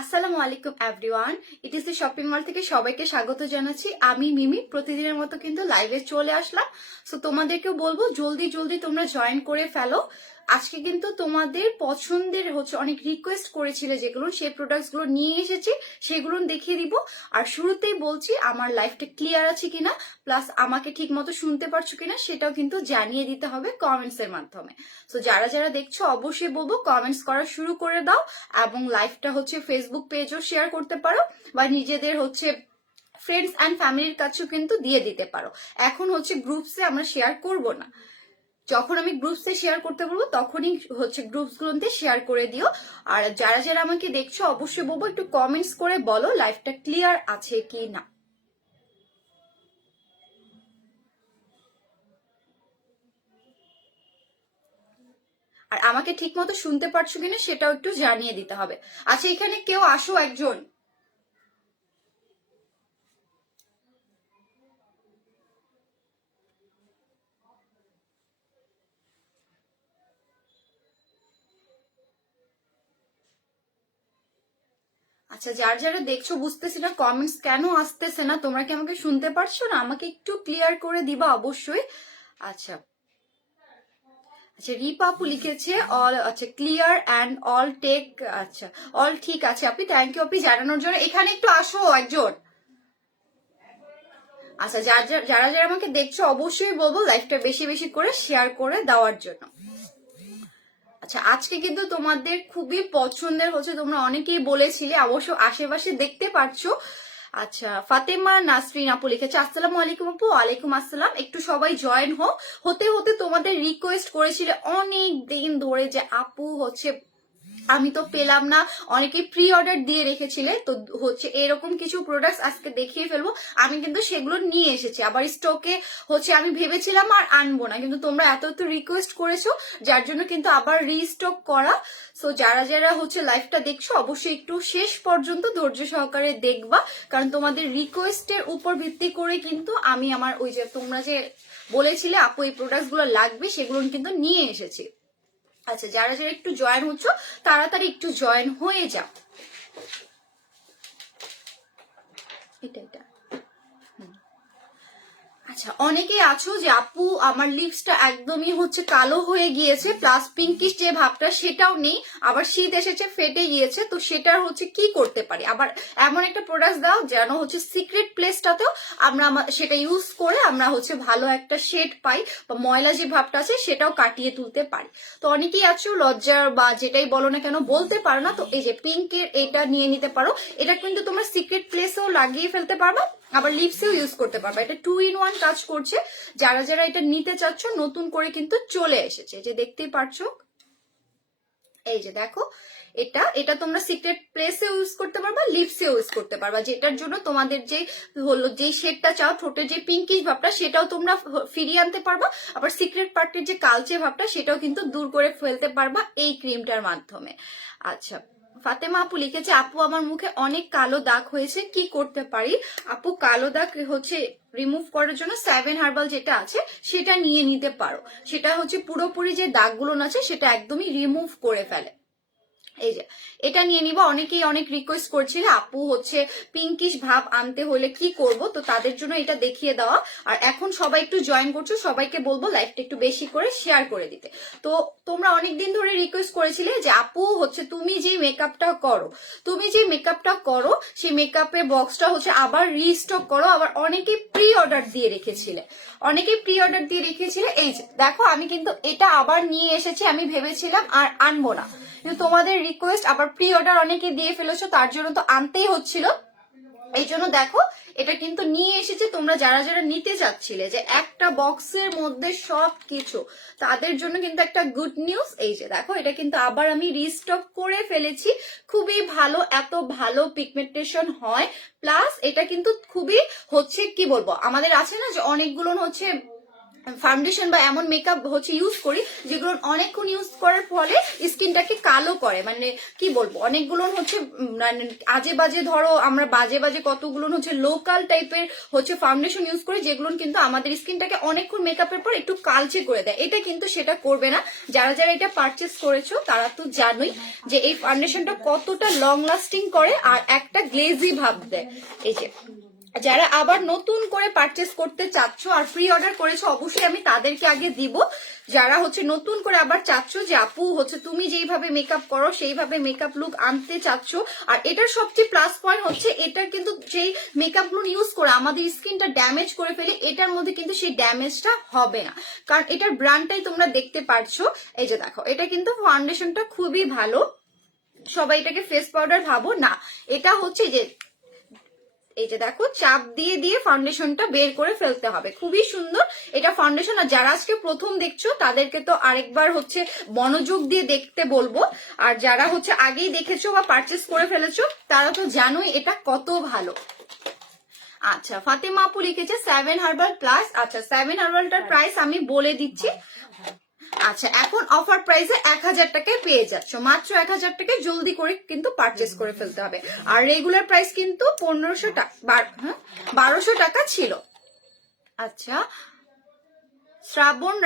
আসসালামু আলাইকুম everyone. It is the shopping mall থেকে সবাইকে স্বাগত জানাচ্ছি। আমি মিমি প্রতিদিনের মতো কিন্তু লাইভে চলে আসলাম। সো তোমাদেরকেও বলবো জলদি জলদি তোমরা জয়েন করে ফেলো। আজকে কিন্তু তোমাদের পছন্দের অনেক রিকোয়েস্ট করেছিলে যেগুলো, সেই প্রোডাক্টসগুলো নিয়ে এসেছি, সেগুলো দেখিয়ে দিব। আর শুরুতেই বলছি আমার লাইফটা ক্লিয়ার আছে কিনা, প্লাস আমাকে ঠিক মতো শুনতে পারছো কিনা সেটাও কিন্তু জানিয়ে দিতে হবে কমেন্টস এর মাধ্যমে। সো যারা যারা দেখছো অবশ্যই বলবো কমেন্টস করা শুরু করে দাও, এবং লাইভটা ফেসবুক পেজও শেয়ার করতে পারো, বা নিজেদের ফ্রেন্ডস অ্যান্ড ফ্যামিলির কাছেও কিন্তু দিয়ে দিতে পারো। এখন গ্রুপসে আমরা শেয়ার করব না, যখন আমি গ্রুপসে শেয়ার করতে বলবো তখনই গ্রুপস গুলোতে শেয়ার করে দিও। আর যারা যারা আমাকে দেখছো অবশ্যই বলবো একটু কমেন্টস করে বলো লাইভটা ক্লিয়ার আছে কি না। আর আমাকে ঠিক মতো শুনতে পারছো কিনা সেটাও একটু জানিয়ে দিতে হবে। আচ্ছা, এখানে কেউ আসো একজন। আচ্ছা, যার যারা দেখছো বুঝতেছি না কমেন্টস কেন আসতেছে না, তোমরা কি আমাকে শুনতে পারছো না? আমাকে একটু ক্লিয়ার করে দিবা অবশ্যই। আচ্ছা আচ্ছা, রিপা আপু লিখেছে অল, আচ্ছা ক্লিয়ার অ্যান্ড অল টেক, আচ্ছা অল ঠিক আছে আপনি, থ্যাংক ইউ আপনি জানানোর জন্য। এখানে একটু আসো একজন। আচ্ছা, যারা যারা আমাকে দেখছো অবশ্যই বলবো লাইভটা বেশি বেশি করে শেয়ার করে দেওয়ার জন্য। আচ্ছা, আজকে কিন্তু তোমাদের খুবই পছন্দের তোমরা অনেকেই বলেছিলে, অবশ্য আশেপাশে দেখতে পাচ্ছ। আচ্ছা, ফাতেমা নাসরিন আপু লিখেছে আসসালামু আলাইকুম আপু। ওয়ালাইকুম আসসালাম। একটু সবাই জয়েন হতে হতে তোমাদের রিকোয়েস্ট করেছিলে অনেক দিন ধরে যে আপু আমি তো পেলাম না, অনেকেই প্রি অর্ডার দিয়ে রেখেছিলে, তো এরকম কিছু প্রোডাক্টস আজকে দেখিয়ে ফেলবো। আমি কিন্তু সেগুলো নিয়ে এসেছি আবার স্টকে। আমি ভেবেছিলাম আর আনবো না, কিন্তু তোমরা এত রিকোয়েস্ট করেছো যার জন্য কিন্তু আবার রিস্টক করা। সো যারা যারা লাইভটা দেখছো অবশ্যই একটু শেষ পর্যন্ত ধৈর্য সহকারে দেখবা, কারণ তোমাদের রিকোয়েস্টের উপর ভিত্তি করে কিন্তু আমি আমার তোমরা যে বলেছিলে আপু এই প্রোডাক্টস গুলো লাগবে সেগুলো কিন্তু নিয়ে এসেছি। আচ্ছা, যারা যারা একটু জয়েন হচ্ছ তাড়াতাড়ি একটু জয়েন হয়ে যাও। এটা এটা আচ্ছা, অনেকেই আছো যে আপু আমার লিপসটা একদমই কালো হয়ে গিয়েছে, প্লাস পিঙ্কিশ যে ভাবটা সেটাও নেই, আবার শীত এসেছে ফেটে গিয়েছে, তো সেটার কি করতে পারি? আবার এমন একটা প্রোডাক্ট দাও যেন সিক্রেট প্লেসটাতেও আমরা সেটা ইউজ করে আমরা ভালো একটা শেড পাই, বা ময়লা যে ভাবটা আছে সেটাও কাটিয়ে তুলতে পারি। তো অনেকেই আছো লজ্জার বা যেটাই বলো না কেন বলতে পারো না, তো এই যে পিঙ্কের এটা নিয়ে নিতে পারো। এটা কিন্তু তোমরা সিক্রেট প্লেসেও লাগিয়ে ফেলতে পারবা, আবার লিপসেও ইউজ করতে পারবা। এটা 2 in 1 কাজ করছে। যারা যারা এটা নিতে চাচ্ছ নতুন করে কিন্তু চলে এসেছে, যে দেখতেই পারছো। এই যে দেখো, এটা এটা তোমরা সিক্রেট প্লেসে ইউজ করতে পারবা, লিপসে ইউজ করতে পারবা, যেটার জন্য তোমাদের যে শেডটা চাও, ঠোঁটের যে পিঙ্কিশ ভাবটা সেটাও তোমরা ফিরিয়ে আনতে পারবা, আবার সিক্রেট পার্টের যে কালচে ভাবটা সেটাও কিন্তু দূর করে ফেলতে পারবা এই ক্রিমটার মাধ্যমে। আচ্ছা, ফাতেমা আপু লিখেছে আপু আমার মুখে অনেক কালো দাগ হয়েছে, কি করতে পারি? আপু কালো দাগ রিমুভ করার জন্য 7 হার্বাল যেটা আছে সেটা নিয়ে নিতে পারো। সেটা পুরোপুরি যে দাগগুলো আছে সেটা একদমই রিমুভ করে ফেলে। এই যে এটা নিয়ে নিবা। অনেকেই অনেক রিকোয়েস্ট করছিল আপু পিঙ্কিশ ভাব আনতে হলে কি করব, তো তাদের জন্য এটা দেখিয়ে দেওয়া। আর এখন সবাই একটু জয়েন করছো, সবাইকে বলবো লাইভটা একটু বেশি করে শেয়ার করে দিতে। তো তোমরা অনেকদিন ধরে রিকোয়েস্ট করেছিলে যে আপু তুমি যে মেকআপটা করো সেই মেকআপের বক্সটা আবার রিস্টক করো। আবার অনেকে প্রি অর্ডার দিয়ে রেখেছিলে, এই যে দেখো আমি কিন্তু এটা আবার নিয়ে এসেছি। আমি ভেবেছিলাম আর আনবো না, কিন্তু তোমাদের রিকোয়েস্ট আবার প্রি অর্ডার অনেকে দিয়ে ফেলেছো, তার জন্য তো আনতেই হচ্ছিল। এই জন্য দেখো এটা কিন্তু নিয়ে এসেছে। তোমরা যারা যারা নিতে চাচ্ছিলে যে একটা বক্সের মধ্যে সবকিছু, তাদের জন্য কিন্তু একটা গুড নিউজ। এই যে দেখো এটা কিন্তু আবার আমি রিস্টক করে ফেলেছি। খুবই ভালো, এত ভালো পিগমেন্টেশন হয়, প্লাস এটা কিন্তু খুবই কি বলবো, আমাদের আছে না যে অনেকগুলো ফাউন্ডেশন বা এমন মেকআপ হচ্ছে ইউজ করি যেগুলো অনেকক্ষণ ইউজ করার ফলে স্কিনটাকে কালো করে, মানে কি বলবো, অনেকগুলো হচ্ছে মানে আজে বাজে, ধরো আমরা বাজে বাজে কতগুলো হচ্ছে লোকাল টাইপের হচ্ছে ফাউন্ডেশন ইউজ করি যেগুলো কিন্তু আমাদের স্কিনটাকে অনেকক্ষণ মেকআপের পর একটু কালচে করে দেয়। এটা কিন্তু সেটা করবে না। যারা যারা এটা পারচেস করেছো তারা তো জানোই যে এই ফাউন্ডেশনটা কতটা লং লাস্টিং করে আর একটা গ্লেজি ভাব দেয়। এই যে যারা আবার নতুন করে পারচেস করতে চাচ্ছ আর প্রি অর্ডার করেছো, অবশ্যই আমি তাদেরকে আগে দিব। যারা হচ্ছে নতুন করে আবার চাচ্ছ যে আপু হচ্ছে তুমি যেইভাবে মেকআপ করো সেইভাবে মেকআপ লুক আনতে চাচ্ছ, আর এটার সবচেয়ে প্লাস পয়েন্ট হচ্ছে এটার কিন্তু যেই মেকআপ লুক ইউজ করে আমাদের স্কিনটা ড্যামেজ করে ফেলে, এটার মধ্যে কিন্তু সেই ড্যামেজটা হবে না, কারণ এটার ব্র্যান্ডটাই তোমরা দেখতে পারছো। এই যে দেখো, এটা কিন্তু ফাউন্ডেশনটা খুবই ভালো। সবাই এটাকে ফেস পাউডার ভাবো না, এটা হচ্ছে যে এই যে দেখো চাপ দিয়ে দিয়ে ফাউন্ডেশনটা বের করে ফেলতে হবে। খুবই সুন্দর এটা ফাউন্ডেশন। আর যারা আজকে প্রথম দেখছো তাদেরকে তো আরেকবার হচ্ছে মনোযোগ দিয়ে দেখতে বলবো, আর যারা হচ্ছে আগেই দেখেছো বা পারচেস করে ফেলেছো তারা তো জানোই এটা কত ভালো। আচ্ছা, ফাতেমা আপু লিখেছে 7 হার্বাল প্লাস। আচ্ছা, 7 হার্বালটার প্রাইস আমি বলে দিচ্ছি। আচ্ছা, এখন অফার প্রাইসে 1000 টাকায় পেয়ে যাচ্ছ, মাত্র 1000 টাকায় জলদি করে কিন্তু পারচেস করে ফেলতে হবে। আর রেগুলার প্রাইস কিন্তু 1500 টাকা 1200 টাকা ছিল। আচ্ছা, শ্রাবণ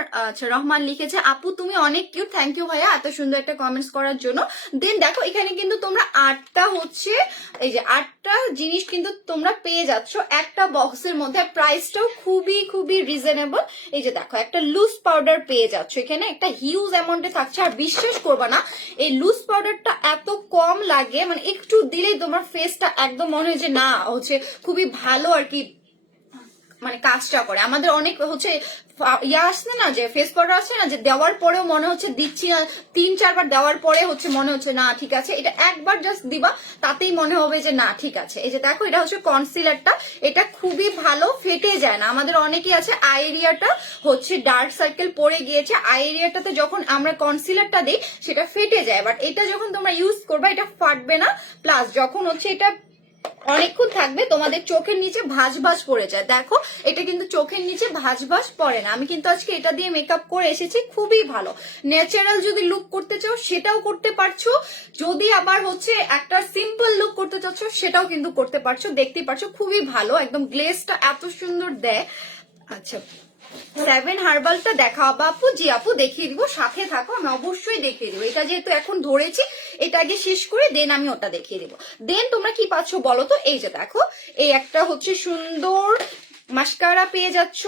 রহমান লিখেছে আপু তুমি অনেক কিউট। থ্যাংক ইউ ভাইয়া এত সুন্দর একটা কমেন্টস করার জন্য। দেন দেখো এখানে কিন্তু তোমরা 8টা হচ্ছে এই যে 8টা জিনিস কিন্তু তোমরা পেয়ে যাচ্ছ একটা বক্সের মধ্যে। প্রাইসটাও খুবই খুবই রিজনেবল। এই যে দেখো একটা লুজ পাউডার পেয়ে যাচ্ছ, এখানে একটা হিউজ অ্যামাউন্টে থাকছে। আর বিশ্বাস করবা না, এই লুজ পাউডারটা এত কম লাগে, মানে একটু দিলেই তোমার ফেসটা একদম মনে হয় যে না হচ্ছে খুবই ভালো আর কি, মানে কাজটা করে। আমাদের অনেক হচ্ছে আসছে না যে ফেস পাউডার আছে না যে দেওয়ার পরেও মনে হচ্ছে দিচ্ছি না, 3-4 বার দেওয়ার পরে হচ্ছে মনে হচ্ছে না ঠিক আছে, এটা একবার জাস্ট দিবা তাতেই মনে হবে যে না ঠিক আছে। এই যে দেখো এটা হচ্ছে কনসিলারটা, এটা খুবই ভালো, ফেটে যায় না। আমাদের অনেকেই আছে আই এরিয়াটা হচ্ছে ডার্ক সার্কেল পড়ে গিয়েছে, আই এরিয়াটাতে যখন আমরা কনসিলারটা দিই সেটা ফেটে যায়, বাট এটা যখন তোমরা ইউজ করবা এটা ফাটবে না। প্লাস যখন হচ্ছে এটা অনেকক্ষণ থাকবে তোমাদের চোখের নিচে ভাঁজ ভাঁজ পড়ে যায়। দেখো এটা কিন্তু চোখের নিচে ভাঁজ ভাঁজ পড়ে না। আমি কিন্তু আজকে এটা দিয়ে মেকআপ করে এসেছি, খুবই ভালো। ন্যাচারাল যদি লুক করতে চাও সেটাও করতে পারছো, যদি আবার হচ্ছে একটা সিম্পল লুক করতে চাচ্ছ সেটাও কিন্তু করতে পারছো। দেখতেই পারছো খুবই ভালো, একদম গ্লেজটা এত সুন্দর দেয়। আচ্ছা, 7 হার্বালটা দেখাও আপু? জি আপু দেখিয়ে দিব, সাথে থাকো, আমি অবশ্যই দেখিয়ে দিব। এটা যেহেতু এখন ধরেছি এটা আগে শেষ করে দেন আমি ওটা দেখিয়ে দিব। দেন তোমরা কি পাচ্ছ বলো তো? এই যে দেখো এই একটা হচ্ছে সুন্দর মাস্কারা পেয়ে যাচ্ছ।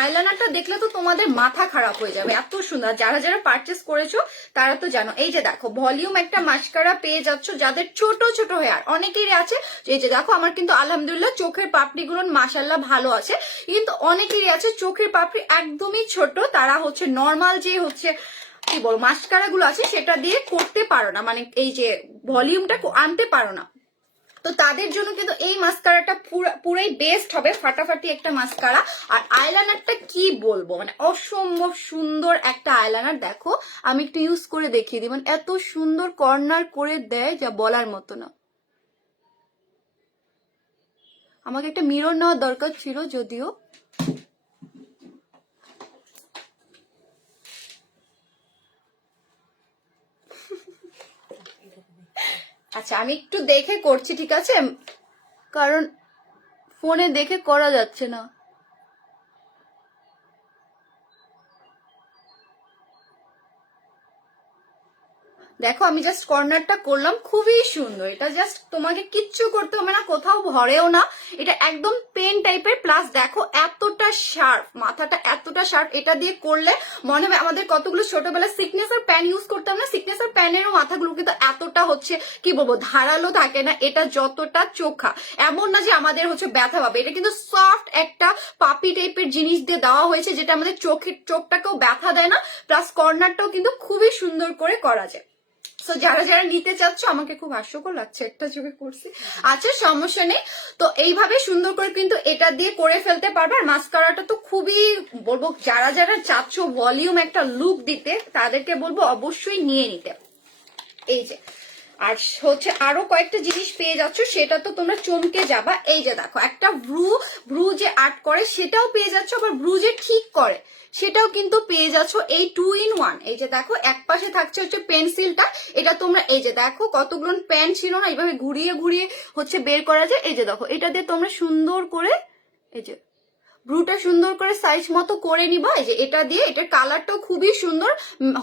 আইলাইনারটা দেখলে তো তোমাদের মাথা খারাপ হয়ে যাবে, এত সুন্দর। যারা যারা পারচেস করেছো তারা তো জানো। এই যে দেখো ভলিউম একটা মাস্কারা পেয়ে যাচ্ছ, যাদের ছোট ছোট হেয়ার অনেকেরই আছে। এই যে দেখো আমার কিন্তু আলহামদুলিল্লাহ চোখের পাপড়িগুলো মাশাআল্লাহ ভালো আছে, কিন্তু অনেকেরই আছে চোখের পাপড়ি একদমই ছোট, তারা হচ্ছে নর্মাল যে হচ্ছে কি বল মাস্কারা গুলো আছে সেটা দিয়ে করতে পারো না, মানে এই যে ভলিউমটা আনতে পারো না। তো তাদের জন্য কিন্তু এই মাস্কারাটা পুরাই বেস্ট হবে, ফাটাফাটি একটা মাস্কারা। আর আইলাইনারটা কি বলবো, মানে অসম্ভব সুন্দর একটা আইলাইনার। দেখো আমি একটু ইউজ করে দেখিয়ে দিই, মানে এত সুন্দর কর্নার করে দেয় যা বলার মতো না। আমাকে একটা মিরর নেওয়ার দরকার ছিল যদিও। আচ্ছা আমি একটু দেখে করছি, ঠিক আছে, কারণ ফোনে দেখে করা যাচ্ছে না। দেখো আমি জাস্ট কর্নারটা করলাম, খুবই সুন্দর। এটা জাস্ট তোমাকে কিচ্ছু করতে হবে না, কোথাও ভরেও না, এটা একদম পেন টাইপের। প্লাস দেখো এতটা শার্প, মাথাটা এতটা শার্প, এটা দিয়ে করলে মনে হবে আমাদের কতগুলো ছোটবেলায় সিকনেসার প্যান ইউজ করতাম না, সিকনেসার প্যানেরও মাথাগুলো কিন্তু এতটা হচ্ছে কি বলবো ধারালো থাকে না। এটা যতটা চোখা, এমন না যে আমাদের হচ্ছে ব্যথা পাবে, এটা কিন্তু সফট একটা পাপি টাইপের জিনিস দিয়ে দেওয়া হয়েছে যেটা আমাদের চোখটাকেও ব্যথা দেয় না। প্লাস কর্নারটাও কিন্তু খুবই সুন্দর করে করা যায়। তো যারা যারা নিতে চাচ্ছ, আমাকে খুব হাস্যকর লাগছে একটা চোখে করছি, আচ্ছা সমস্যা নেই। তো এইভাবে সুন্দর করে কিন্তু এটা দিয়ে করে ফেলতে পারবে। আর মাস্কারাটা তো খুবই বলবো, যারা যারা চাচ্ছ ভলিউম একটা লুক দিতে তাদেরকে বলবো অবশ্যই নিয়ে নিতে। এই যে আর হচ্ছে আরো কয়েকটা জিনিস পেয়ে যাচ্ছ, সেটা তো তোমরা চমকে যাবা। এই যে দেখো একটা ব্রু যে আর্ট করে সেটাও পেয়ে যাচ্ছ, আবার ব্রু যে ঠিক করে সেটাও কিন্তু পেয়ে যাচ্ছ এই 2 in 1। এই যে দেখো এক পাশে থাকছে হচ্ছে পেন্সিলটা, এটা তোমরা এই যে দেখো কতগুলো পেন ছিল না, এইভাবে ঘুরিয়ে ঘুরিয়ে হচ্ছে বের করা যায়। এই যে দেখো এটা দিয়ে তোমরা সুন্দর করে এই যে ব্রুটা সুন্দর করে সাইজ মতো করে নিবা। এই যে এটা দিয়ে, এটার কালারটাও খুবই সুন্দর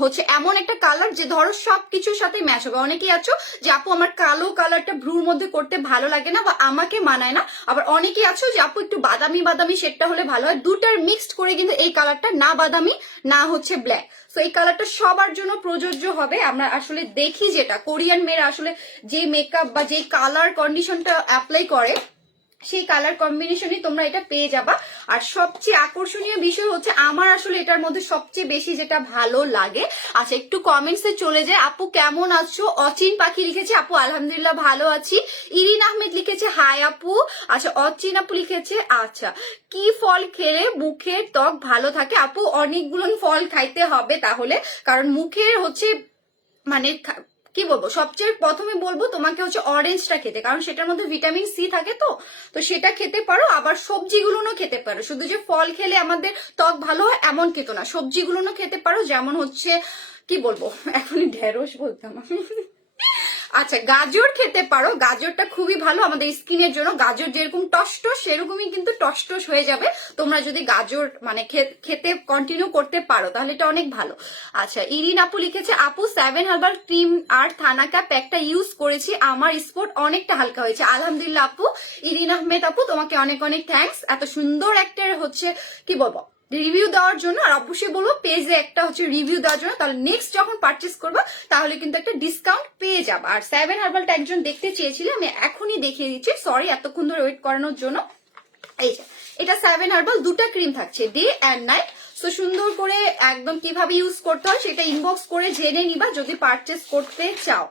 হচ্ছে, এমন একটা কালার যে ধরো সবকিছুর সাথে ম্যাচ হবে। অনেকেই আছো যে আপু আমার কালো কালারটা ব্রুর মধ্যে করতে ভালো লাগে না বা আমাকে মানায় না, আবার অনেকেই আছো যে আপু একটু বাদামি বাদামি শেডটা হলে ভালো হয়। দুটার মিক্সড করে কিন্তু এই কালারটা, না বাদামি না হচ্ছে ব্ল্যাক, তো এই কালারটা সবার জন্য প্রযোজ্য হবে। আমরা আসলে দেখি যেটা কোরিয়ান মেয়েরা আসলে যে মেকআপ বা যে কালার কন্ডিশনটা অ্যাপ্লাই করে সেই কালার কম্বিনেশনই তোমরা এটা পেয়ে যাবা। আর সবচেয়ে আকর্ষণীয় বিষয় হচ্ছে আমার আসলে এটার মধ্যে সবচেয়ে বেশি যেটা ভালো লাগে, আচ্ছা একটু কমেন্টসে চলে যায়। আপু কেমন আছো? অচিন পাখি লিখেছে আপু আলহামদুলিল্লাহ ভালো আছি। ইরিন আহমেদ লিখেছে হাই আপু। আচ্ছা অচিন আপু লিখেছে আচ্ছা কি ফল খেলে মুখের ত্বক ভালো থাকে? আপু অনেকগুলো ফল খাইতে হবে তাহলে, কারণ মুখের হচ্ছে মানে কি বলবো, সবচেয়ে প্রথমে বলবো তোমাকে হচ্ছে অরেঞ্জটা খেতে, কারণ সেটার মধ্যে ভিটামিন সি থাকে, তো সেটা খেতে পারো। আবার সবজিগুলোও খেতে পারো, শুধু যে ফল খেলে আমাদের ত্বক ভালো হয় এমন কিন্তু না, সবজিগুলোও খেতে পারো। যেমন হচ্ছে কি বলবো, এখনই ঢেঁড়স বলতাম। আচ্ছা গাজর খেতে পারো, গাজরটা খুবই ভালো আমাদের স্কিনের জন্য। গাজর যেরকম টসটস সেরকমই কিন্তু টসটস হয়ে যাবে তোমরা যদি গাজর মানে খেতে কন্টিনিউ করতে পারো, তাহলে এটা অনেক ভালো। আচ্ছা ইরিন আপু লিখেছে আপু 7 হার্বাল ক্রিম আর থানাকা প্যাকটা ইউজ করেছি, আমার স্পট অনেকটা হালকা হয়েছে। আলহামদুলিল্লাহ আপু। ইরিন আহমেদ আপু তোমাকে অনেক অনেক থ্যাঙ্কস এত সুন্দর একটা হচ্ছে কি বলবো রিভিউ দেওয়ার জন্য। আর অবশ্যই বলবো পেজে একটা হচ্ছে রিভিউ দেওয়ার জন্য, তাহলে নেক্সট যখন পারচেস করবা তাহলে কিন্তু একটা ডিসকাউন্ট পেয়ে যাবা। আর 7 হার্বালটা একজন দেখতে চেয়েছিলে, আমি এখনই দেখিয়ে দিচ্ছি, সরি এতক্ষণ ধরে ওয়েট করানোর জন্য। এই যে এটা 7 হার্বাল, দুটা ক্রিম থাকছে ডে অ্যান্ড নাইট। তো সুন্দর করে একদম কিভাবে ইউজ করতে হয় সেটা ইনবক্স করে জেনে নিবা যদি পারচেস করতে চাও।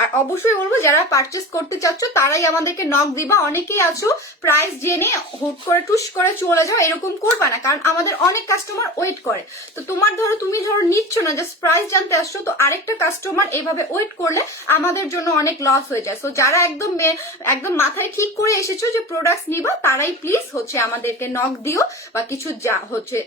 আর অবশ্যই বলবো যারা পারচেস করতে চাচ্ছ তারাই আমাদেরকে নক দিবা। অনেকেই আছো প্রাইস জেনে হুট করে টুস করে চলে যাও, এরকম করবা না, কারণ আমাদের অনেক কাস্টমার ওয়েট করে। তো তুমি ধরো নিচ্ছ না, জাস্ট প্রাইস জানতে আসছো, তো আরেকটা কাস্টমার এইভাবে ওয়েট করলে আমাদের জন্য অনেক লস হয়ে যায়। তো যারা একদম মাথায় ঠিক করে এসেছো যে প্রোডাক্টস নিবা, তারাই প্লিজ হচ্ছে আমাদেরকে নক দিও, বা কিছু হচ্ছে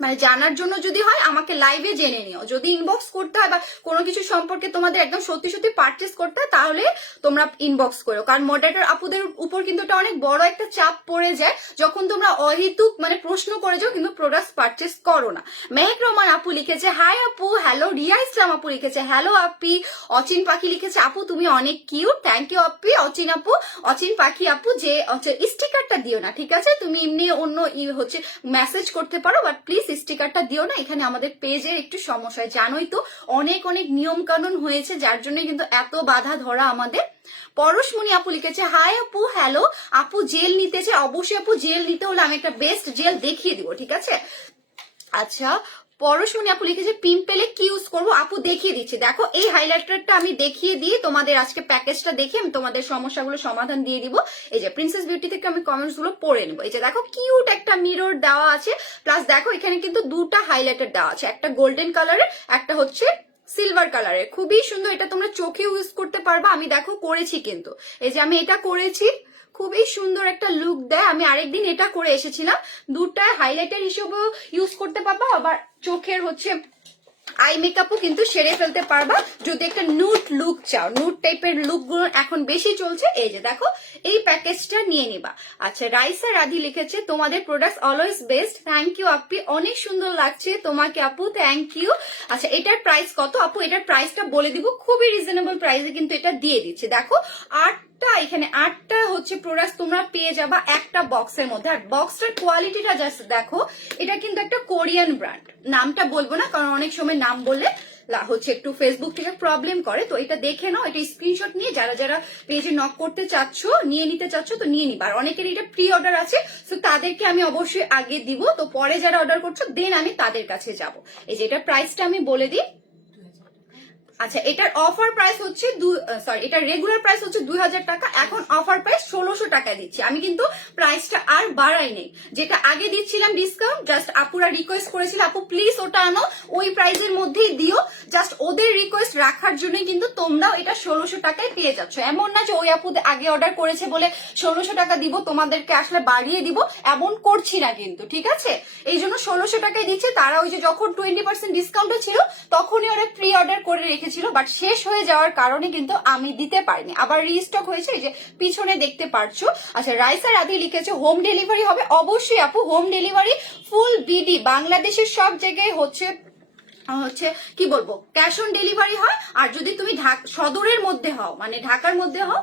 মানে জানার জন্য যদি হয় আমাকে লাইভে জেনে নিও। যদি ইনবক্স করতে হয় বা কোনো কিছু সম্পর্কে তোমাদের একদম সত্যি সত্যি পারচেস করতে হয় তাহলে তোমরা ইনবক্স করো, কারণ মডারেটর আপুদের উপর কিন্তু এটা অনেক বড় একটা চাপ পড়ে যায় যখন তোমরা অহেতুক মানে প্রশ্ন করে যাও কিন্তু প্রোডাক্ট পারচেস করো না। মেহেক রহমান আপু লিখেছে হাই আপু হ্যালো। রিয়া ইসলাম আপু লিখেছে হ্যালো আপি। অচিন পাখি লিখেছে আপু তুমি অনেক কিউট, থ্যাংক ইউ আপি। অচিন আপু, অচিন পাখি আপু যে স্টিকারটা দিও না, ঠিক আছে? তুমি এমনি অন্য হচ্ছে মেসেজ করতে পারো, বাট প্লিজ স্টিকারটা দিও না, এখানে আমাদের পেজের একটু সমস্যা হয়, জানোই তো অনেক অনেক নিয়ম কানুন হয়েছে যার জন্য কিন্তু এত বাধা ধরা আমাদের। পরশমণি আপু লিখেছে হাই আপু হ্যালো আপু জেল নিতে চাই। অবশ্যই আপু জেল নিতে হলে আমি একটা বেস্ট জেল দেখিয়ে দিব, ঠিক আছে? আচ্ছা পরশমণি আপু লিখেছে পিম্পেলে কি ইউজ করবো? আপু দেখিয়ে দিচ্ছি, দেখো এই হাইলাইটারটা আমি দেখিয়ে দিয়ে তোমাদের আজকে প্যাকেজটা দেখে আমি তোমাদের সমস্যাগুলো সমাধান দিয়ে দিব। এই যে প্রিন্সেস বিউটি থেকে আমি কমেন্টস গুলো পড়ে নেবো। এই যে দেখো কিউট একটা মিরর দেওয়া আছে, প্লাস দেখো এখানে কিন্তু দুটা হাইলাইটার দেওয়া আছে, একটা গোল্ডেন কালারের একটা হচ্ছে সিলভার কালারের, খুবই সুন্দর। এটা তোমরা চোখে ইউজ করতে পারবা, আমি দেখো করেছি কিন্তু, এই যে আমি এটা করেছি, খুবই সুন্দর একটা লুক দেয়। আমি আরেকদিন এটা করে এসেছিলাম, দুটা হাইলাইটার হিসেবেও ইউজ করতে পারবা, আবার চোখের হচ্ছে আই মেকআপও কিন্তু সেরে ফেলতে পারবা যদি একটা নুড লুক চাও। নুড টাইপের লুক গুলো এখন বেশি চলছে। এই যে দেখো এই প্যাকেজটা নিয়ে নিবা। আচ্ছা রাইসা রাধি লিখেছে তোমাদের product always best, thank you আপি, অনেক সুন্দর লাগছে তোমাকে আপু, থ্যাংক ইউ। আচ্ছা এটার প্রাইস কত আপু? এটার প্রাইসটা বলে দিব, খুবই রিজনেবল প্রাইসে কিন্তু এটা দিয়ে দিচ্ছে। দেখো এখানে 8টা হচ্ছে প্রোডাক্ট তোমরা পেয়ে যাবা একটা বক্সের মধ্যে। আর বক্সটার কোয়ালিটিটা জাস্ট দেখো, এটা কিন্তু একটা কোরিয়ান ব্র্যান্ড, নামটা বলবো না কারণ অনেক সময় নাম বললে হচ্ছে একটু ফেসবুক থেকে প্রবলেম করে, তো এটা দেখে নাও, এটা স্ক্রিনশট নিয়ে যারা যারা পেজে নক করতে চাচ্ছ নিয়ে নিতে চাচ্ছ তো নিয়ে নিবা। আর অনেকের এটা প্রি অর্ডার আছে, তো তাদেরকে আমি অবশ্যই আগে দিব, তো পরে যারা অর্ডার করছো দেন আমি তাদের কাছে যাব। এই যে এটা প্রাইসটা আমি বলে দিই। আচ্ছা এটার অফার প্রাইস হচ্ছে এটার রেগুলার প্রাইস হচ্ছে 2000 টাকা, এখন অফার প্রাইস 1600 টাকায় দিচ্ছি। আমি কিন্তু প্রাইসটা আর বাড়াই নেই, যেটা আগে দিচ্ছিলাম ডিসকাউন্ট, জাস্ট আপুরা রিকোয়েস্ট করেছিল আপু প্লিজ ওটা আনো, ওই প্রাইসের মধ্যেই দিও, জাস্ট ওদের রিকোয়েস্ট রাখার জন্যই কিন্তু তোমরাও এটা 1600 টাকায় পেয়ে যাচ্ছ। এমন না যে ওই আপু আগে অর্ডার করেছে বলে 1600 টাকা দিব তোমাদেরকে আসলে বাড়িয়ে দিব, এমন করছি না কিন্তু, ঠিক আছে? এই জন্য 1600 টাকায় দিচ্ছে। তারা ওই যে যখন 20% ডিসকাউন্টে ছিল তখনই ওরা প্রি অর্ডার করে রেখেছিল, বাট শেষ হয়ে যাওয়ার কারণে কিন্তু আমি দিতে পারিনি, আবার রিস্টক হয়েছে, এই যে পিছনে দেখতে পারছো। আচ্ছা, রাইসা রাধি লিখেছে হোম ডেলিভারি হবে, অবশ্যই আপু হোম ডেলিভারি ফুল বিডি বাংলাদেশের সব জায়গায় হচ্ছে কি বলবো ক্যাশ অন ডেলিভারি হয়। আর যদি তুমি সদরের মধ্যে হও, মানে ঢাকার মধ্যে হও,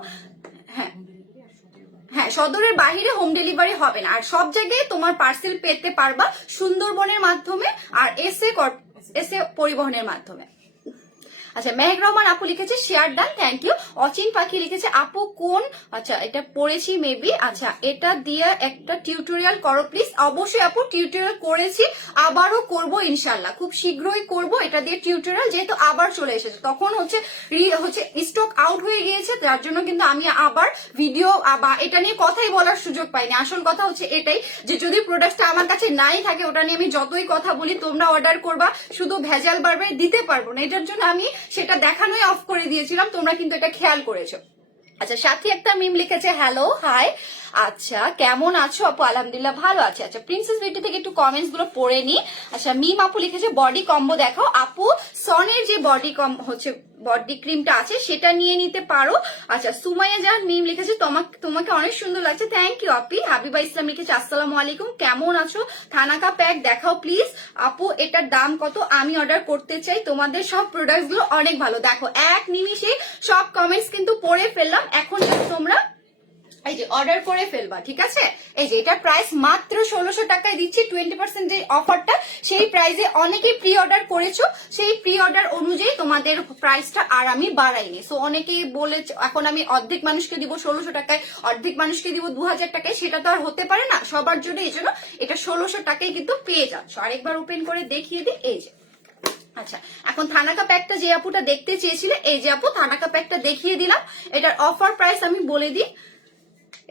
হ্যাঁ সদরের বাহিরে হোম ডেলিভারি হবে না। আর সব জায়গায় তোমার পার্সেল পেতে পারবা সুন্দরবনের মাধ্যমে আর এসে পরিবহনের মাধ্যমে। আচ্ছা, মেহেক রহমান আপু লিখেছে শেয়ার ডান, থ্যাংক ইউ। অচিন পাখি লিখেছে আপু কোন, আচ্ছা এটা পড়েছি মেবি, আচ্ছা এটা দিয়ে একটা টিউটোরিয়াল করো প্লিজ। অবশ্যই আপু টিউটোরিয়াল করেছি, আবারও করব ইনশাল্লাহ, খুব শীঘ্রই করব এটা দিয়ে টিউটোরিয়াল, যেহেতু আবার চলে এসেছে, তখন হচ্ছে স্টক আউট হয়ে গিয়েছে, তার জন্য কিন্তু আমি আবার ভিডিও বা এটা নিয়ে কথাই বলার সুযোগ পাইনি। আসল কথা হচ্ছে এটাই যে যদি প্রোডাক্টটা আমার কাছে নাই থাকে, ওটা নিয়ে আমি যতই কথা বলি, তোমরা অর্ডার করবা, শুধু ভেজাল বাড়বে, দিতে পারবো না, এটার জন্য আমি সেটা দেখানোই অফ করে দিয়েছিলাম, তোমরা কিন্তু এটা খেয়াল করেছো। আচ্ছা, সাথে একটা মিম লিখেছে হ্যালো হাই, আচ্ছা কেমন আছো আপু? আলহামদুলিল্লাহ ভালো আছে। আচ্ছা, প্রিন্সেস বিউটি থেকে একটু কমেন্টস গুলো পড়ে নি। আচ্ছা, মিম আপু লিখেছে বডি কম্বো দেখাও আপু, সনের যে বডি ক্রিমটা আছে সেটা নিয়ে নিতে পারো। আচ্ছা, সুমাইয়া জান মিম লিখেছে তোমাকে অনেক সুন্দর লাগছে, থ্যাংক ইউ আপি। হাবিবা ইসলাম লিখেছে আসসালামু আলাইকুম, কেমন আছো? থানাকা প্যাক দেখাও প্লিজ আপু, এটার দাম কত? আমি অর্ডার করতে চাই, তোমাদের সব প্রোডাক্ট গুলো অনেক ভালো। দেখো এক নিমিষে সব কমেন্টস কিন্তু পড়ে ফেললাম, এখন তোমরা এই যে অর্ডার করে ফেলবা, ঠিক আছে? এই যে এটা প্রাইস মাত্র 1600 টাকায় দিচ্ছি, 20% যে অফারটা সেই প্রাইসে অনেকেই প্রি অর্ডার করেছো, সেই প্রি অর্ডার অনুযায়ী তোমাদের প্রাইসটা আর আমি বাড়াইনি। সো অনেকেই বলে এখন আমি অর্ধেক মানুষকে দিব 1600 টাকায়, অর্ধেক মানুষকে দিব 2000 টাকায়, সেটা তো আর হতে পারে না সবার জন্য, এই জন্য এটা 1600 টাকায় কিন্তু পেয়ে যাচ্ছ। আরেকবার ওপেন করে দেখিয়ে দিই, এই যে। আচ্ছা, এখন থানাকা প্যাকটা যে আপুটা দেখতে চেয়েছিলে, এই যে আপু থানাকা প্যাকটা দেখিয়ে দিলাম। এটার অফার প্রাইস আমি বলে দিই,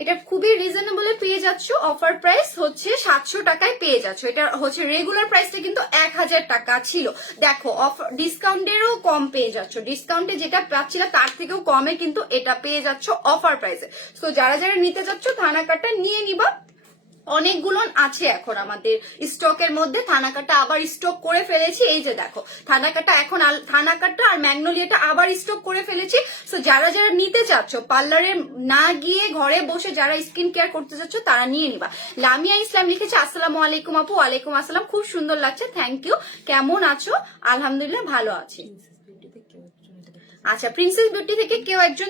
এটা খুবই রিজনেবলে পেয়ে যাচ্ছ। অফার প্রাইস হচ্ছে 700 টাকায় পেয়ে যাচ্ছ। এটা হচ্ছে রেগুলার প্রাইসটা কিন্তু 1000 টাকা ছিল। দেখো অফার ডিসকাউন্টেরও কম পেয়ে যাচ্ছ, ডিসকাউন্টে যেটা পাচ্ছিল তার থেকেও কমে কিন্তু এটা পেয়ে যাচ্ছ অফার প্রাইসে। তো যারা যারা নিতে যাচ্ছ থানাকাটা নিয়ে নিবা, অনেকগুলো আছে এখন আমাদের স্টকের মধ্যে। থানাকাটা আবার স্টক করে ফেলেছি, এই যে দেখো থানাকাটা এখন থানাকাটা আর ম্যাগনোলিয়াটা আবার স্টক করে ফেলেছি। সো যারা যারা নিতে চাচ্ছ, পার্লারে না গিয়ে ঘরে বসে যারা স্কিন কেয়ার করতে চাচ্ছ তারা নিয়ে নিবা। লামিয়া ইসলাম লিখেছে আসসালামু আলাইকুম আপু। ওয়ালাইকুম আসসালাম, খুব সুন্দর লাগছে, থ্যাংক ইউ। কেমন আছো? আলহামদুলিল্লাহ ভালো আছি। আচ্ছা, প্রিন্সেস বিউটি থেকে কেউ একজন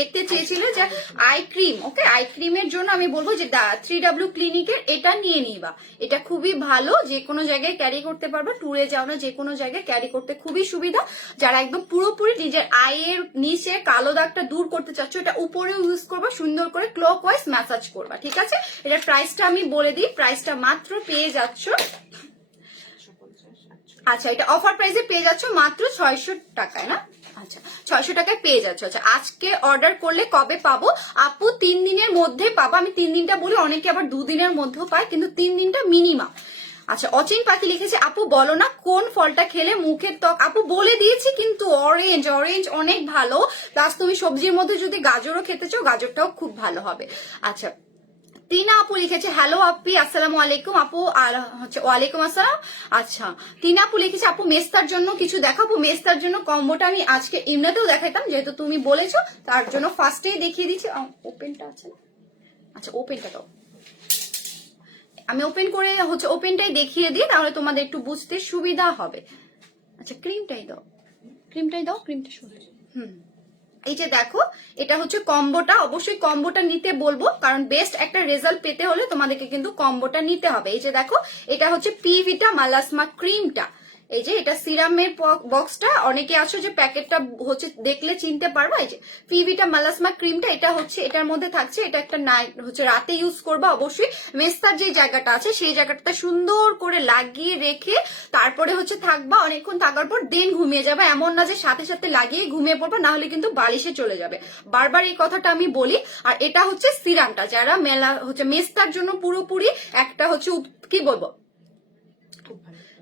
দেখতে চেয়েছিল যে আই ক্রিম, ওকে আই ক্রিমের জন্য আমি বলবো যে 3W ক্লিনিকের এটা নিয়ে নিবা, এটা খুবই ভালো, যে কোনো জায়গায় ক্যারি করতে পারবা, ট্যুরে যাও না যে কোনো জায়গায় ক্যারি করতে খুবই সুবিধা। যারা একদম পুরোপুরি নিজের আইয়ের নিচে কালো দাগটা দূর করতে চাচ্ছ, এটা উপরেও ইউজ করবা, সুন্দর করে ক্লকওয়াইজ ম্যাসাজ করবা, ঠিক আছে? এটার প্রাইসটা আমি বলে দিই, প্রাইসটা মাত্র পেয়ে যাচ্ছ, আচ্ছা এটা অফার প্রাইসে পেয়ে যাচ্ছ মাত্র 600 টাকায় না? আচ্ছা 600 টাকায় পেয়ে যাচ্ছ। আচ্ছা, আজকে অর্ডার করলে কবে পাবো আপু? 3 দিনের মধ্যে পাবো। আমি 3 দিনটা বলি, অনেকে আবার 2 দিনের মধ্যেও পায়, কিন্তু 3 দিনটা মিনিমাম। আচ্ছা, অচিন পাখি লিখেছে আপু বলো না কোন ফলটা খেলে মুখের ত্বক, আপু বলে দিয়েছি কিন্তু অরেঞ্জ অনেক ভালো, প্লাস তুমি সবজির মধ্যে যদি গাজরও খেতে চাও গাজরটাও খুব ভালো হবে। আচ্ছা, টিনা আপু লিখেছে হ্যালো আপি, আসসালামু আলাইকুম আপু। আর হচ্ছে ওয়ালাইকুম আসসালাম। আচ্ছা, টিনা আপু লিখেছে আপু মেস্তার জন্য কিছু দেখাবো। মেস্তার জন্য কম্বোটা আমি আজকে ইমনাতেও দেখাইতাম, যেহেতু তুমি বলেছো তার জন্য ফার্স্টেই দেখিয়ে দিচ্ছি। ওপেনটা আছে না? আচ্ছা, ওপেনটা দাও, আমি ওপেন করে ওপেনটাই দেখিয়ে দিই, তাহলে তোমাদের একটু বুঝতে সুবিধা হবে। আচ্ছা, ক্রিমটা এই যে দেখো, এটা হচ্ছে কম্বোটা, অবশ্যই কম্বোটা নিতে বলবো, কারণ বেস্ট একটা রেজাল্ট পেতে হলে তোমাদেরকে কিন্তু কম্বোটা নিতে হবে। এই যে দেখো, এটা হচ্ছে পিভিটা মালাসমা ক্রিমটা, এই যে এটা সিরামের বক্সটা, অনেকে আছো যে প্যাকেটটা হচ্ছে দেখলে চিনতে পারবা। এই যে ফিভিটা মালাসমা ক্রিমটা, এটা হচ্ছে এটার মধ্যে থাকছে। এটা একটা নাইট হচ্ছে রাতে ইউজ করবা অবশ্যই। মেস্তার যে জায়গাটা আছে সেই জায়গাটা সুন্দর করে লাগিয়ে রেখে তারপরে হচ্ছে থাকবা, অনেকক্ষণ থাকার পর দেন ঘুমিয়ে যাবে। এমন না যে সাথে সাথে লাগিয়ে ঘুমিয়ে পড়বা, না হলে কিন্তু বালিশে চলে যাবে। বারবার এই কথাটা আমি বলি। আর এটা হচ্ছে সিরামটা, যারা মেলা হচ্ছে মেস্তার জন্য পুরোপুরি একটা হচ্ছে কি বলবো,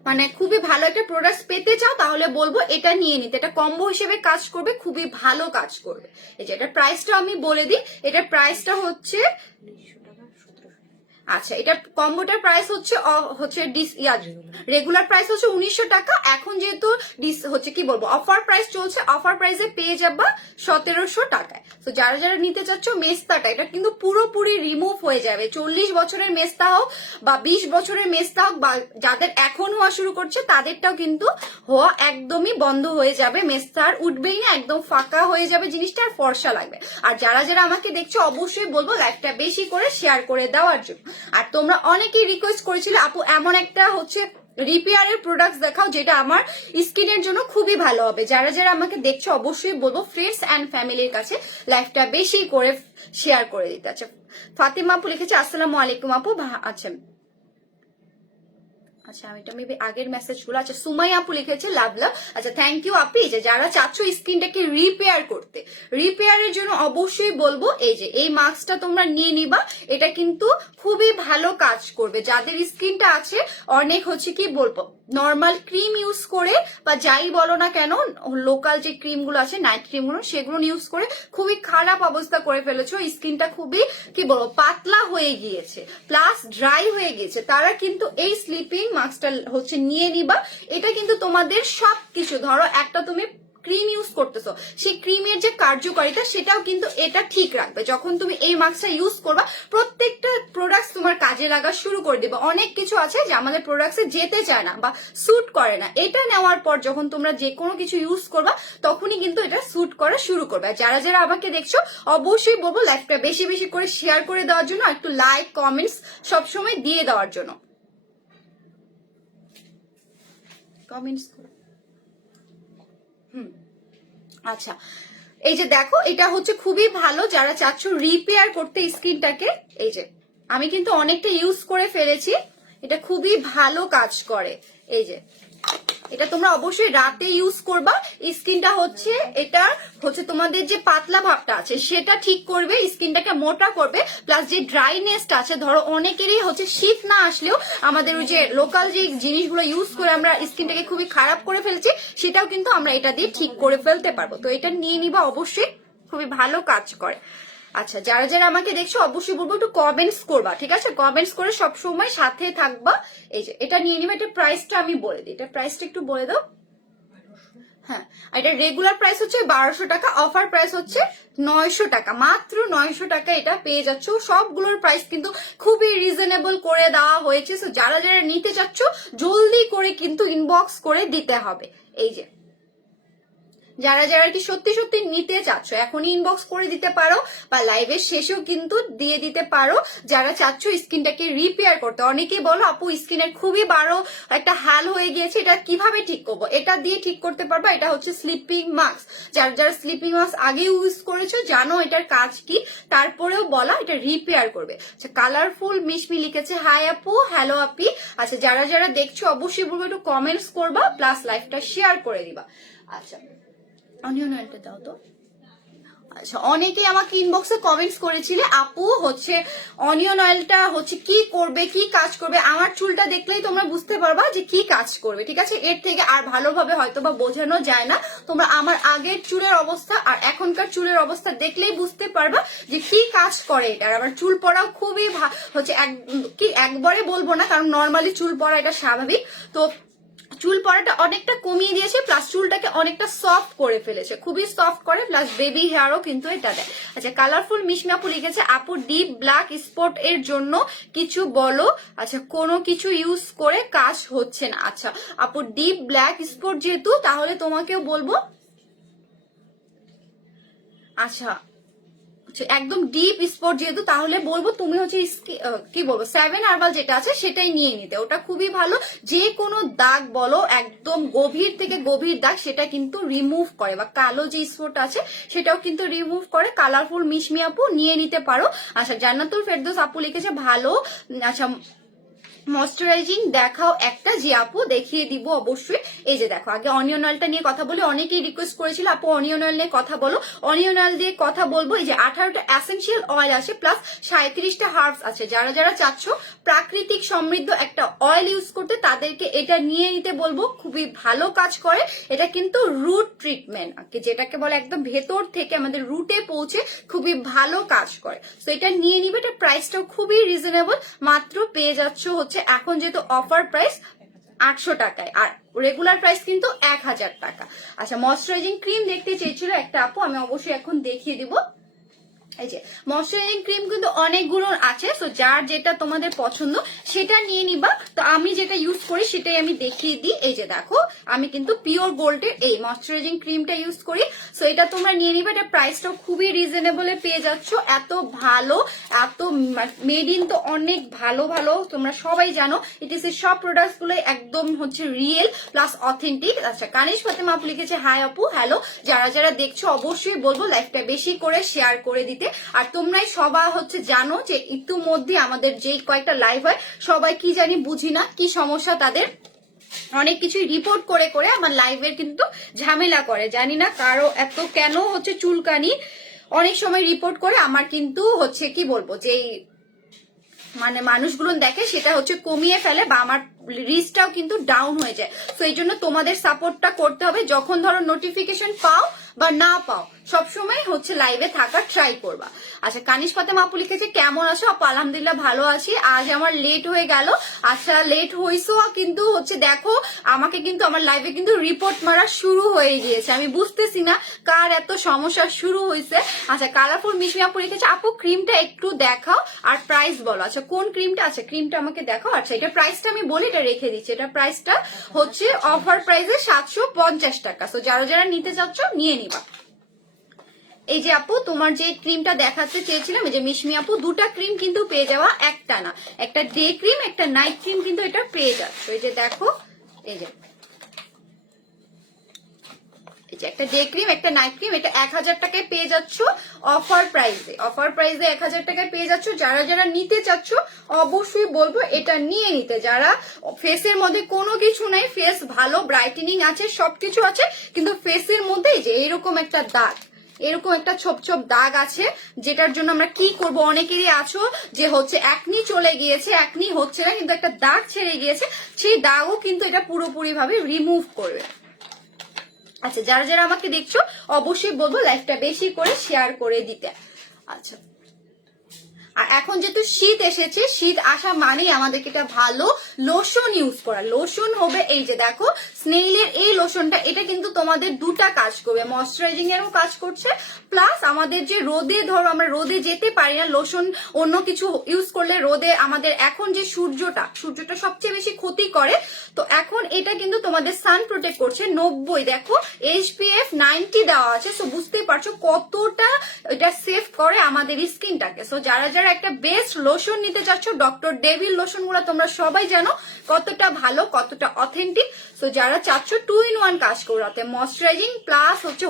মানে খুবই ভালো একটা প্রোডাক্ট পেতে চাও তাহলে বলবো এটা নিয়ে নিতে। এটা কম্বো হিসেবে কাজ করবে, খুবই ভালো কাজ করবে। এই যে এটার প্রাইসটা আমি বলে দিই, এটার প্রাইসটা হচ্ছে, আচ্ছা এটা কম্বোটার প্রাইস হচ্ছে রেগুলার প্রাইস হচ্ছে 1900 টাকা। এখন যেহেতু হচ্ছে কি বলবো অফার প্রাইস চলছে, অফার প্রাইসে পেয়ে যাবা 1700 টাকায়। তো যারা যারা নিতে চাচ্ছ মেস্তাটা, এটা কিন্তু পুরোপুরি রিমুভ হয়ে যাবে। 40 বছরের মেস্তা হোক বা 20 বছরের মেস্তা হোক বা যাদের এখন হওয়া শুরু করছে তাদেরটাও কিন্তু হওয়া একদমই বন্ধ হয়ে যাবে। মেস্তা আর উঠবেই না, একদম ফাঁকা হয়ে যাবে জিনিসটা, আর ফর্সা লাগবে। আর যারা যারা আমাকে দেখছো অবশ্যই বলবো লাইভটা বেশি করে শেয়ার করে দেওয়ার জন্য। আর তোমরা অনেকেই রিকোয়েস্ট করেছিলে আপু এমন একটা হচ্ছে রিপেয়ারের প্রোডাক্ট দেখাও যেটা আমার স্কিনের জন্য খুবই ভালো হবে। যারা যারা আমাকে দেখছো অবশ্যই বলবো ফ্রেন্ডস অ্যান্ড ফ্যামিলির কাছে লাইভটা বেশি করে শেয়ার করে দিতে। আচ্ছা ফাতিমা আপু লিখেছে আসসালামু আলাইকুম আপু। আচ্ছা আচ্ছা আমি এটা মেবি আগের মেসেজগুলো। আচ্ছা সুমাইয়া আপু লিখেছে লাভ লাভ। আচ্ছা থ্যাংক ইউ আপু। এই যে যারা চাচ্ছ স্কিনটাকে রিপেয়ার করতে, রিপেয়ারের জন্য অবশ্যই বলবো এই যে এই মাস্কটা তোমরা নিয়ে নিবা। এটা কিন্তু খুবই ভালো কাজ করবে। যাদের স্কিনটা আছে অনেক হচ্ছে কি বলবো নর্মাল ক্রিম ইউজ করে বা যাই বলো না কেন, লোকাল যে ক্রিমগুলো আছে নাইট ক্রিমগুলো সেগুলো ইউজ করে খুবই খারাপ অবস্থা করে ফেলেছো, স্কিনটা খুবই কি বলবো পাতলা হয়ে গিয়েছে প্লাস ড্রাই হয়ে গিয়েছে, তারা কিন্তু এই স্লিপিং মাস্কটা হচ্ছে নিয়ে নিবা। এটা কিন্তু তোমাদের সবকিছু, ধরো একটা তুমি ক্রিম ইউজ করতেছো, সেই ক্রিমের যে কার্যকারিতা সেটাও কিন্তু এটা ঠিক রাখবে। যখন তুমি এই মাস্কটা ইউজ করবা প্রত্যেকটা প্রোডাক্ট তোমার কাজে লাগা শুরু করে দিবে। অনেক কিছু আছে যে আমাদের প্রোডাক্টসে যেতে চায় না বা স্যুট করে না, এটা নেওয়ার পর যখন তোমরা যে কোনো কিছু ইউজ করবা তখনই কিন্তু এটা স্যুট করা শুরু করবে। আর যারা যারা আমাকে দেখছো অবশ্যই বলবো লাইভটা বেশি বেশি করে শেয়ার করে দেওয়ার জন্য, একটু লাইক কমেন্টস সবসময় দিয়ে দেওয়ার জন্য। কমেন্টস আচ্ছা এই যে দেখো এটা হচ্ছে খুবই ভালো যারা চাচ্ছ রিপেয়ার করতে স্কিনটাকে। এই যে আমি কিন্তু অনেকটা ইউজ করে ফেলেছি, এটা খুবই ভালো কাজ করে। এই যে এটা তোমরা অবশ্যই রাতে ইউজ করবা। স্কিনটা হচ্ছে এটা হচ্ছে তোমাদের যে পাতলা ভাবটা আছে সেটা ঠিক করবে, স্কিনটাকে মোটা করবে, প্লাস যে ড্রাইনেসটা আছে, ধরো অনেকেরই হচ্ছে শীত না আসলেও আমাদের ওই যে লোকাল যে জিনিসগুলো ইউজ করে আমরা স্কিনটাকে খুবই খারাপ করে ফেলছি সেটাও কিন্তু আমরা এটা দিয়ে ঠিক করে ফেলতে পারবো। তো এটা নিয়ে নিবা অবশ্যই, খুবই ভালো কাজ করে। আচ্ছা যারা যারা আমাকে দেখছো অবশ্যই বলবো একটু কমেন্টস করবা, ঠিক আছে? কমেন্টস করে সবসময় সাথে থাকবা। এই যে এটা নিয়ে নিবা। এটা প্রাইসটা আমি বলে দিই, এটা প্রাইসটা একটু বলে দাও। হ্যাঁ এটা রেগুলার প্রাইস হচ্ছে 1200 টাকা, অফার প্রাইস হচ্ছে 900 টাকা, মাত্র 900 টাকা এটা পেয়ে যাচ্ছ। সবগুলোর প্রাইস কিন্তু খুবই রিজনেবল করে দেওয়া হয়েছে। সো যারা যারা নিতে চাচ্ছ জলদি করে কিন্তু ইনবক্স করে দিতে হবে। এই যে যারা যারা কি সত্যি সত্যি নিতে চাচ্ছ এখনই ইনবক্স করে দিতে পারো বা লাইভের শেষেও কিন্তু দিয়ে দিতে পারো। যারা চাচ্ছ স্কিনটাকে রিপেয়ার করতে, অনেকেই বলো আপু স্কিনের খুবই বড় একটা হাল হয়ে গিয়েছে, এটা কিভাবে ঠিক করবো? এটা দিয়ে ঠিক করতে পারবা। এটা হচ্ছে স্লিপিং মাস্ক। যারা যারা স্লিপিং মাস্ক আগে ইউজ করেছো জানো এটার কাজ কি, তারপরেও বলা এটা রিপেয়ার করবে। আচ্ছা কালারফুল মিশমি লিখেছে হাই আপু, হ্যালো আপি। আচ্ছা যারা যারা দেখছো অবশ্যই বলবো একটু কমেন্টস করবা প্লাস লাইভটা শেয়ার করে দিবা। আচ্ছা অনিয়ন অয়েলটা দাও তো। আচ্ছা অনেকেই আমাকে ইনবক্সে কমেন্টস করেছিলে আপু হচ্ছে অনিয়ন অয়েলটা হচ্ছে কি করবে, কি কাজ করবে। আমার চুলটা দেখলেই তোমরা বুঝতে পারবা যে কি কাজ করবে, ঠিক আছে? এর থেকে আর ভালোভাবে হয়তো বা বোঝানো যায় না। তোমরা আমার আগের চুলের অবস্থা আর এখনকার চুলের অবস্থা দেখলেই বুঝতে পারবা যে কি কাজ করে এটা। আর আমার চুল পড়াও খুবই হচ্ছে কি একবারে বলবো না, কারণ নর্মালি চুল পড়া এটা স্বাভাবিক। তো চুল পড়াটা অনেকটা কমিয়ে দিয়েছে প্লাস চুলটাকে অনেকটা সফট করে ফেলেছে, খুবই সফট করে, প্লাস বেবি হেয়ারও কিন্তু এটা দেয়। আচ্ছা কালারফুল মিশমি আপু লিখেছে আপু ডিপ ব্ল্যাক স্পট এর জন্য কিছু বলো। আচ্ছা কোনো কিছু ইউজ করে কাজ হচ্ছে না। আচ্ছা আপু ডিপ ব্ল্যাক স্পট যেহেতু তাহলে তোমাকেও বলবো। আচ্ছা একদম ডিপ স্পট যেহেতু, তাহলে বলবো তুমি হচ্ছে কি বলবো 7 হার্বাল যেটা আছে সেটাই নিয়ে নিতে, ওটা খুবই ভালো। যে কোনো দাগ বলো একদম গভীর থেকে গভীর দাগ সেটা কিন্তু রিমুভ করে, বা কালো যে স্পট আছে সেটাও কিন্তু রিমুভ করে। কালারফুল মিশমি আপু নিয়ে নিতে পারো। আচ্ছা জান্নাতুল ফেরদৌস আপু লিখেছে ভালো। আচ্ছা ময়শ্চারাইজিং দেখাও একটা, যে আপু দেখিয়ে দিব অবশ্যই। এই যে দেখো, আগে অনিয়ন অয়েলটা নিয়ে কথা বলি, অনেকেই রিকোয়েস্ট করেছিল আপু অনিয়ন অয়েল নিয়ে কথা বলো। অনিয়ন অয়েল দিয়ে কথা বলবো। এই যে 18টা এসেনশিয়াল অয়েল আছে প্লাস 37টা হার্বস আছে। যারা যারা চাচ্ছ প্রাকৃতিক সমৃদ্ধ একটা অয়েল ইউজ করতে তাদেরকে এটা নিয়ে নিতে বলবো, খুবই ভালো কাজ করে। এটা কিন্তু রুট ট্রিটমেন্ট, যেটাকে বলে একদম ভেতর থেকে আমাদের রুটে পৌঁছে খুবই ভালো কাজ করে। তো এটা নিয়ে নিবে। এটা প্রাইসটাও খুবই রিজনেবল, মাত্র পেয়ে যাচ্ছ হচ্ছে এখন যেহেতু অফার প্রাইস 800 টাকায়, আর রেগুলার প্রাইস কিন্তু 1000 টাকা। আচ্ছা ময়শ্চারাইজিং ক্রিম দেখতে চেয়েছিল একটা আপু, আমি অবশ্যই এখন দেখিয়ে দিব। এই যে ময়শ্চারাইজিং ক্রিম কিন্তু অনেকগুলো আছে, সো যার যেটা তোমাদের পছন্দ সেটা নিয়ে নিবা। তো আমি যেটা ইউজ করি সেটাই আমি দেখিয়ে দিই। এই যে দেখো, আমি কিন্তু পিওর গোল্ডের এই ময়শ্চারাইজিং ক্রিমটা ইউজ করি। সো এটা তোমরা নিয়ে নিবা। এটা প্রাইসটাও খুবই রিজনেবলে পেয়ে যাচ্ছ। এত ভালো, এত মেড ইন তো অনেক ভালো ভালো, তোমরা সবাই জানো। ইটিসি সব প্রোডাক্টস গুলো একদম হচ্ছে রিয়েল প্লাস অথেন্টিক। আচ্ছা কানিশ ফাতেমা আপু লিখেছে হাই আপু হ্যালো। যারা যারা দেখছো অবশ্যই বলবো লাইভটা বেশি করে শেয়ার করে দিতে। আর তোমরাই সবাই হচ্ছে জানো যে ইতিমধ্যে আমাদের যে কয়েকটা লাইভ হয় সবাই কি জানি বুঝি না কি সমস্যা তাদের, অনেক কিছুই রিপোর্ট করে করে আমার লাইভের কিন্তু ঝামেলা করে। জানি না কারো এত কেন হচ্ছে চুলকানি, অনেক সময় রিপোর্ট করে আমার কিন্তু হচ্ছে কি বলবো যে মানে মানুষগুলো দেখে সেটা হচ্ছে কমিয়ে ফেলে, বা আমার রিচটাও কিন্তু ডাউন হয়ে যায়। তো এই জন্য তোমাদের সাপোর্টটা করতে হবে। যখন ধরো নোটিফিকেশন পাও বা না পাও সবসময় হচ্ছে লাইভে থাকার ট্রাই করবা। আচ্ছা কানিশ ফাতেমা আপু লিখেছে কেমন আছো আপু? আলহামদুলিল্লাহ ভালো আছি। আজ আমার লেট হয়ে গেল। আচ্ছা লেট হইছো কিন্তু হচ্ছে দেখো আমাকে কিন্তু আমার লাইভে কিন্তু রিপোর্ট মারা শুরু হয়ে গিয়েছে, আমি বুঝতেছি না কার এত সমস্যা শুরু হয়েছে। আচ্ছা কালারফুল মিশমি আপু লিখেছে আপু ক্রিমটা একটু দেখাও আর প্রাইস বলো। আচ্ছা কোন ক্রিমটা? আচ্ছা ক্রিমটা আমাকে দেখাও। আচ্ছা এটা প্রাইসটা আমি বলি, এটা রেখে দিচ্ছি। এটা প্রাইসটা হচ্ছে অফার প্রাইসে 750 টাকা। তো যারা যারা নিতে চাচ্ছ নিয়ে নিবা। এই যে আপু তোমার যে ক্রিমটা দেখাতে চেয়েছিলাম, এই যে মিশমি আপু, দুটা ক্রিম কিন্তু পেয়ে যাওয়া, একটা না, একটা ডে ক্রিম একটা নাইট ক্রিম কিন্তু এটা পেয়ে যাচ্ছে। এই যে দেখো, এই যে একটা ডে ক্রিম একটা নাইট ক্রিম, এটা 1000 টাকায় পেয়ে যাচ্ছ অফার প্রাইসে। অফার প্রাইসে 1000 টাকায় পেয়ে যাচ্ছ। যারা যারা নিতে চাচ্ছ অবশ্যই বলবো এটা নিয়ে নিতে। যারা ফেসের মধ্যে কোনো কিছু নাই, ফেস ভালো ব্রাইটেনিং আছে সবকিছু আছে, কিন্তু ফেসের মধ্যে যে এরকম একটা দাগ, এরকম একটা ছোপ ছোপ দাগ আছে, যেটার জন্য আমরা কি করব, অনেকেরই আছো যে হচ্ছে একনি চলে গিয়েছে, একনি হচ্ছে না কিন্তু একটা দাগ ছেড়ে গিয়েছে, সেই দাগও কিন্তু এটা পুরোপুরি ভাবে রিমুভ করবে। আচ্ছা যারা যারা আমাকে দেখছো অবশ্যই বলবো লাইভটা বেশি করে শেয়ার করে দিতে। আচ্ছা আর এখন যেহেতু শীত এসেছে, শীত আসা মানেই আমাদেরকে একটা ভালো লোশন ইউজ করা। লোশন হবে এই যে দেখো স্নেইলের এই লোশনটা, এটা কিন্তু তোমাদের দুটা কাজ করবে, ময়শ্চারাইজিং এরও কাজ করছে প্লাস আমাদের যে রোদে ধরো আমরা রোদে যেতে পারি না, লোশন অন্য কিছু ইউজ করলে রোদে আমাদের এখন যে সূর্যটা সবচেয়ে বেশি ক্ষতি করে, তো এখন এটা কিন্তু তোমাদের সান প্রোটেক্ট করছে 90, দেখো SPF 90 দেওয়া আছে। সো বুঝতেই পারছো কতটা এটা সেভ করে আমাদের স্কিনটাকে। সো যারা যারা একটা বেস্ট লোশন নিতে চাচ্ছ, ডক্টর ডেভিল লোশন গুলো তোমরা সবাই জানো কতটা ভালো কতটা অথেন্টিক। সো যারা চাচ্ছ 2 in 1 কাজ করাতে, ময়শ্চারাইজিং প্লাস হচ্ছে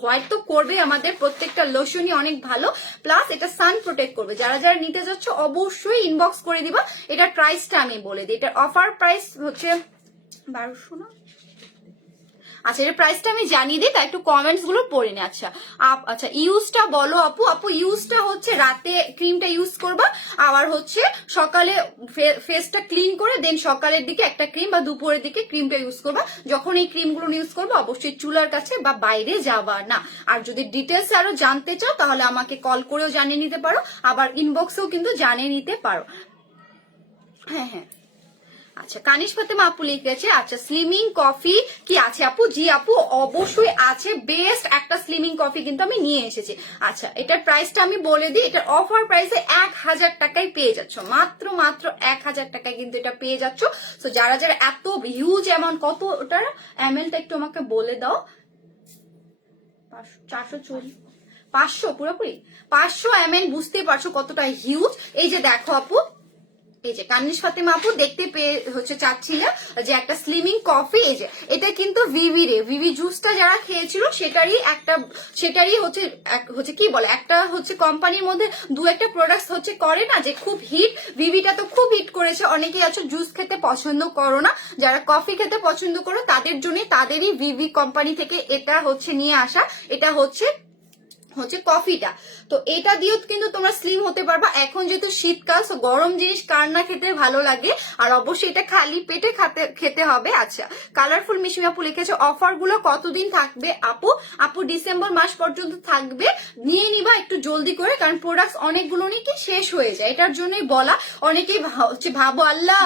হোয়াইট তো করবে, আমাদের প্রত্যেকটা লোশনই অনেক ভালো, প্লাস এটা সান প্রোটেক্ট করবে। যারা যারা নিতে চাচ্ছ অবশ্যই ইনবক্স করে দিবা। এটার প্রাইসটা আমি বলে দিই, এটার অফার প্রাইস হচ্ছে 1200 না। আচ্ছা এর প্রাইসটা আমি জানিয়ে দিই, তাই একটু কমেন্টস গুলো পড়ে নি। আচ্ছা আচ্ছা ইউজটা বলো আপু। আপু ইউজটা হচ্ছে রাতে ক্রিমটা ইউজ করবা, আবার হচ্ছে সকালে ফেসটা ক্লিন করে দেন সকালের দিকে একটা ক্রিম বা দুপুরের দিকে ক্রিমটা ইউজ করবা। যখন এই ক্রিমগুলো ইউজ করবো অবশ্যই চুলার কাছে বা বাইরে যাবা না। আর যদি ডিটেলস আরো জানতে চাও তাহলে আমাকে কল করেও জানিয়ে নিতে পারো, আবার ইনবক্সেও কিন্তু জানিয়ে নিতে পারো। হ্যাঁ হ্যাঁ আচ্ছা কানিশ ফাতেমা আপু লিখেছে আচ্ছা স্লিমিং কফি কি আছে আপু? জি আপু অবশ্যই আছে, বেস্ট একটা স্লিমিং কফি কিন্তু আমি নিয়ে এসেছি। আচ্ছা এটার প্রাইসটা আমি বলে দিই, এটার অফার প্রাইসে 1000 টাকায় পেয়ে যাচ্ছ, মাত্র 1000 টাকায় কিন্তু এটা পেয়ে যাচ্ছ। তো যারা যারা এত হিউজ অ্যামাউন্ট, কত ওটার এমএলটা একটু আমাকে বলে দাও। 440 500 পুরোপুরি 500 ml, বুঝতে পারছো কতটা হিউজ। এই যে দেখো আপু, এই যে কানিশ ফাতেমা আপু দেখতে পেয়ে হচ্ছে চাচ্ছিল যে একটা স্লিমিং কফি, এই যে এটা কিন্তু ভিভি জুসটা যারা খেয়েছিল সেটারই হচ্ছে কি বলে, একটা হচ্ছে কোম্পানির মধ্যে দু একটা প্রোডাক্ট হচ্ছে করে না যে খুব হিট, ভিভিটা তো খুব হিট করেছে। অনেকেই আছো জুস খেতে পছন্দ করো না, যারা কফি খেতে পছন্দ করো তাদের জন্য তাদেরই ভিভি কোম্পানি থেকে এটা হচ্ছে নিয়ে আসা। এটা হচ্ছে কফিটা, তো এটা দিয়েও কিন্তু তোমরা স্লিম হতে পারবা। এখন যেহেতু শীতকাল, সো গরম জিনিস কার না খেতে ভালো লাগে, আর অবশ্যই এটা খালি পেটে খেতে হবে। আচ্ছা, কালারফুল মিশমি আপু লিখেছে অফার গুলো কতদিন থাকবে আপু ডিসেম্বর মাস পর্যন্ত থাকবে, নিয়ে নিবা একটু জলদি করে, কারণ প্রোডাক্ট অনেকগুলো নাকি শেষ হয়ে যায়, এটার জন্যই বলা। অনেকেই হচ্ছে ভাবো আল্লাহ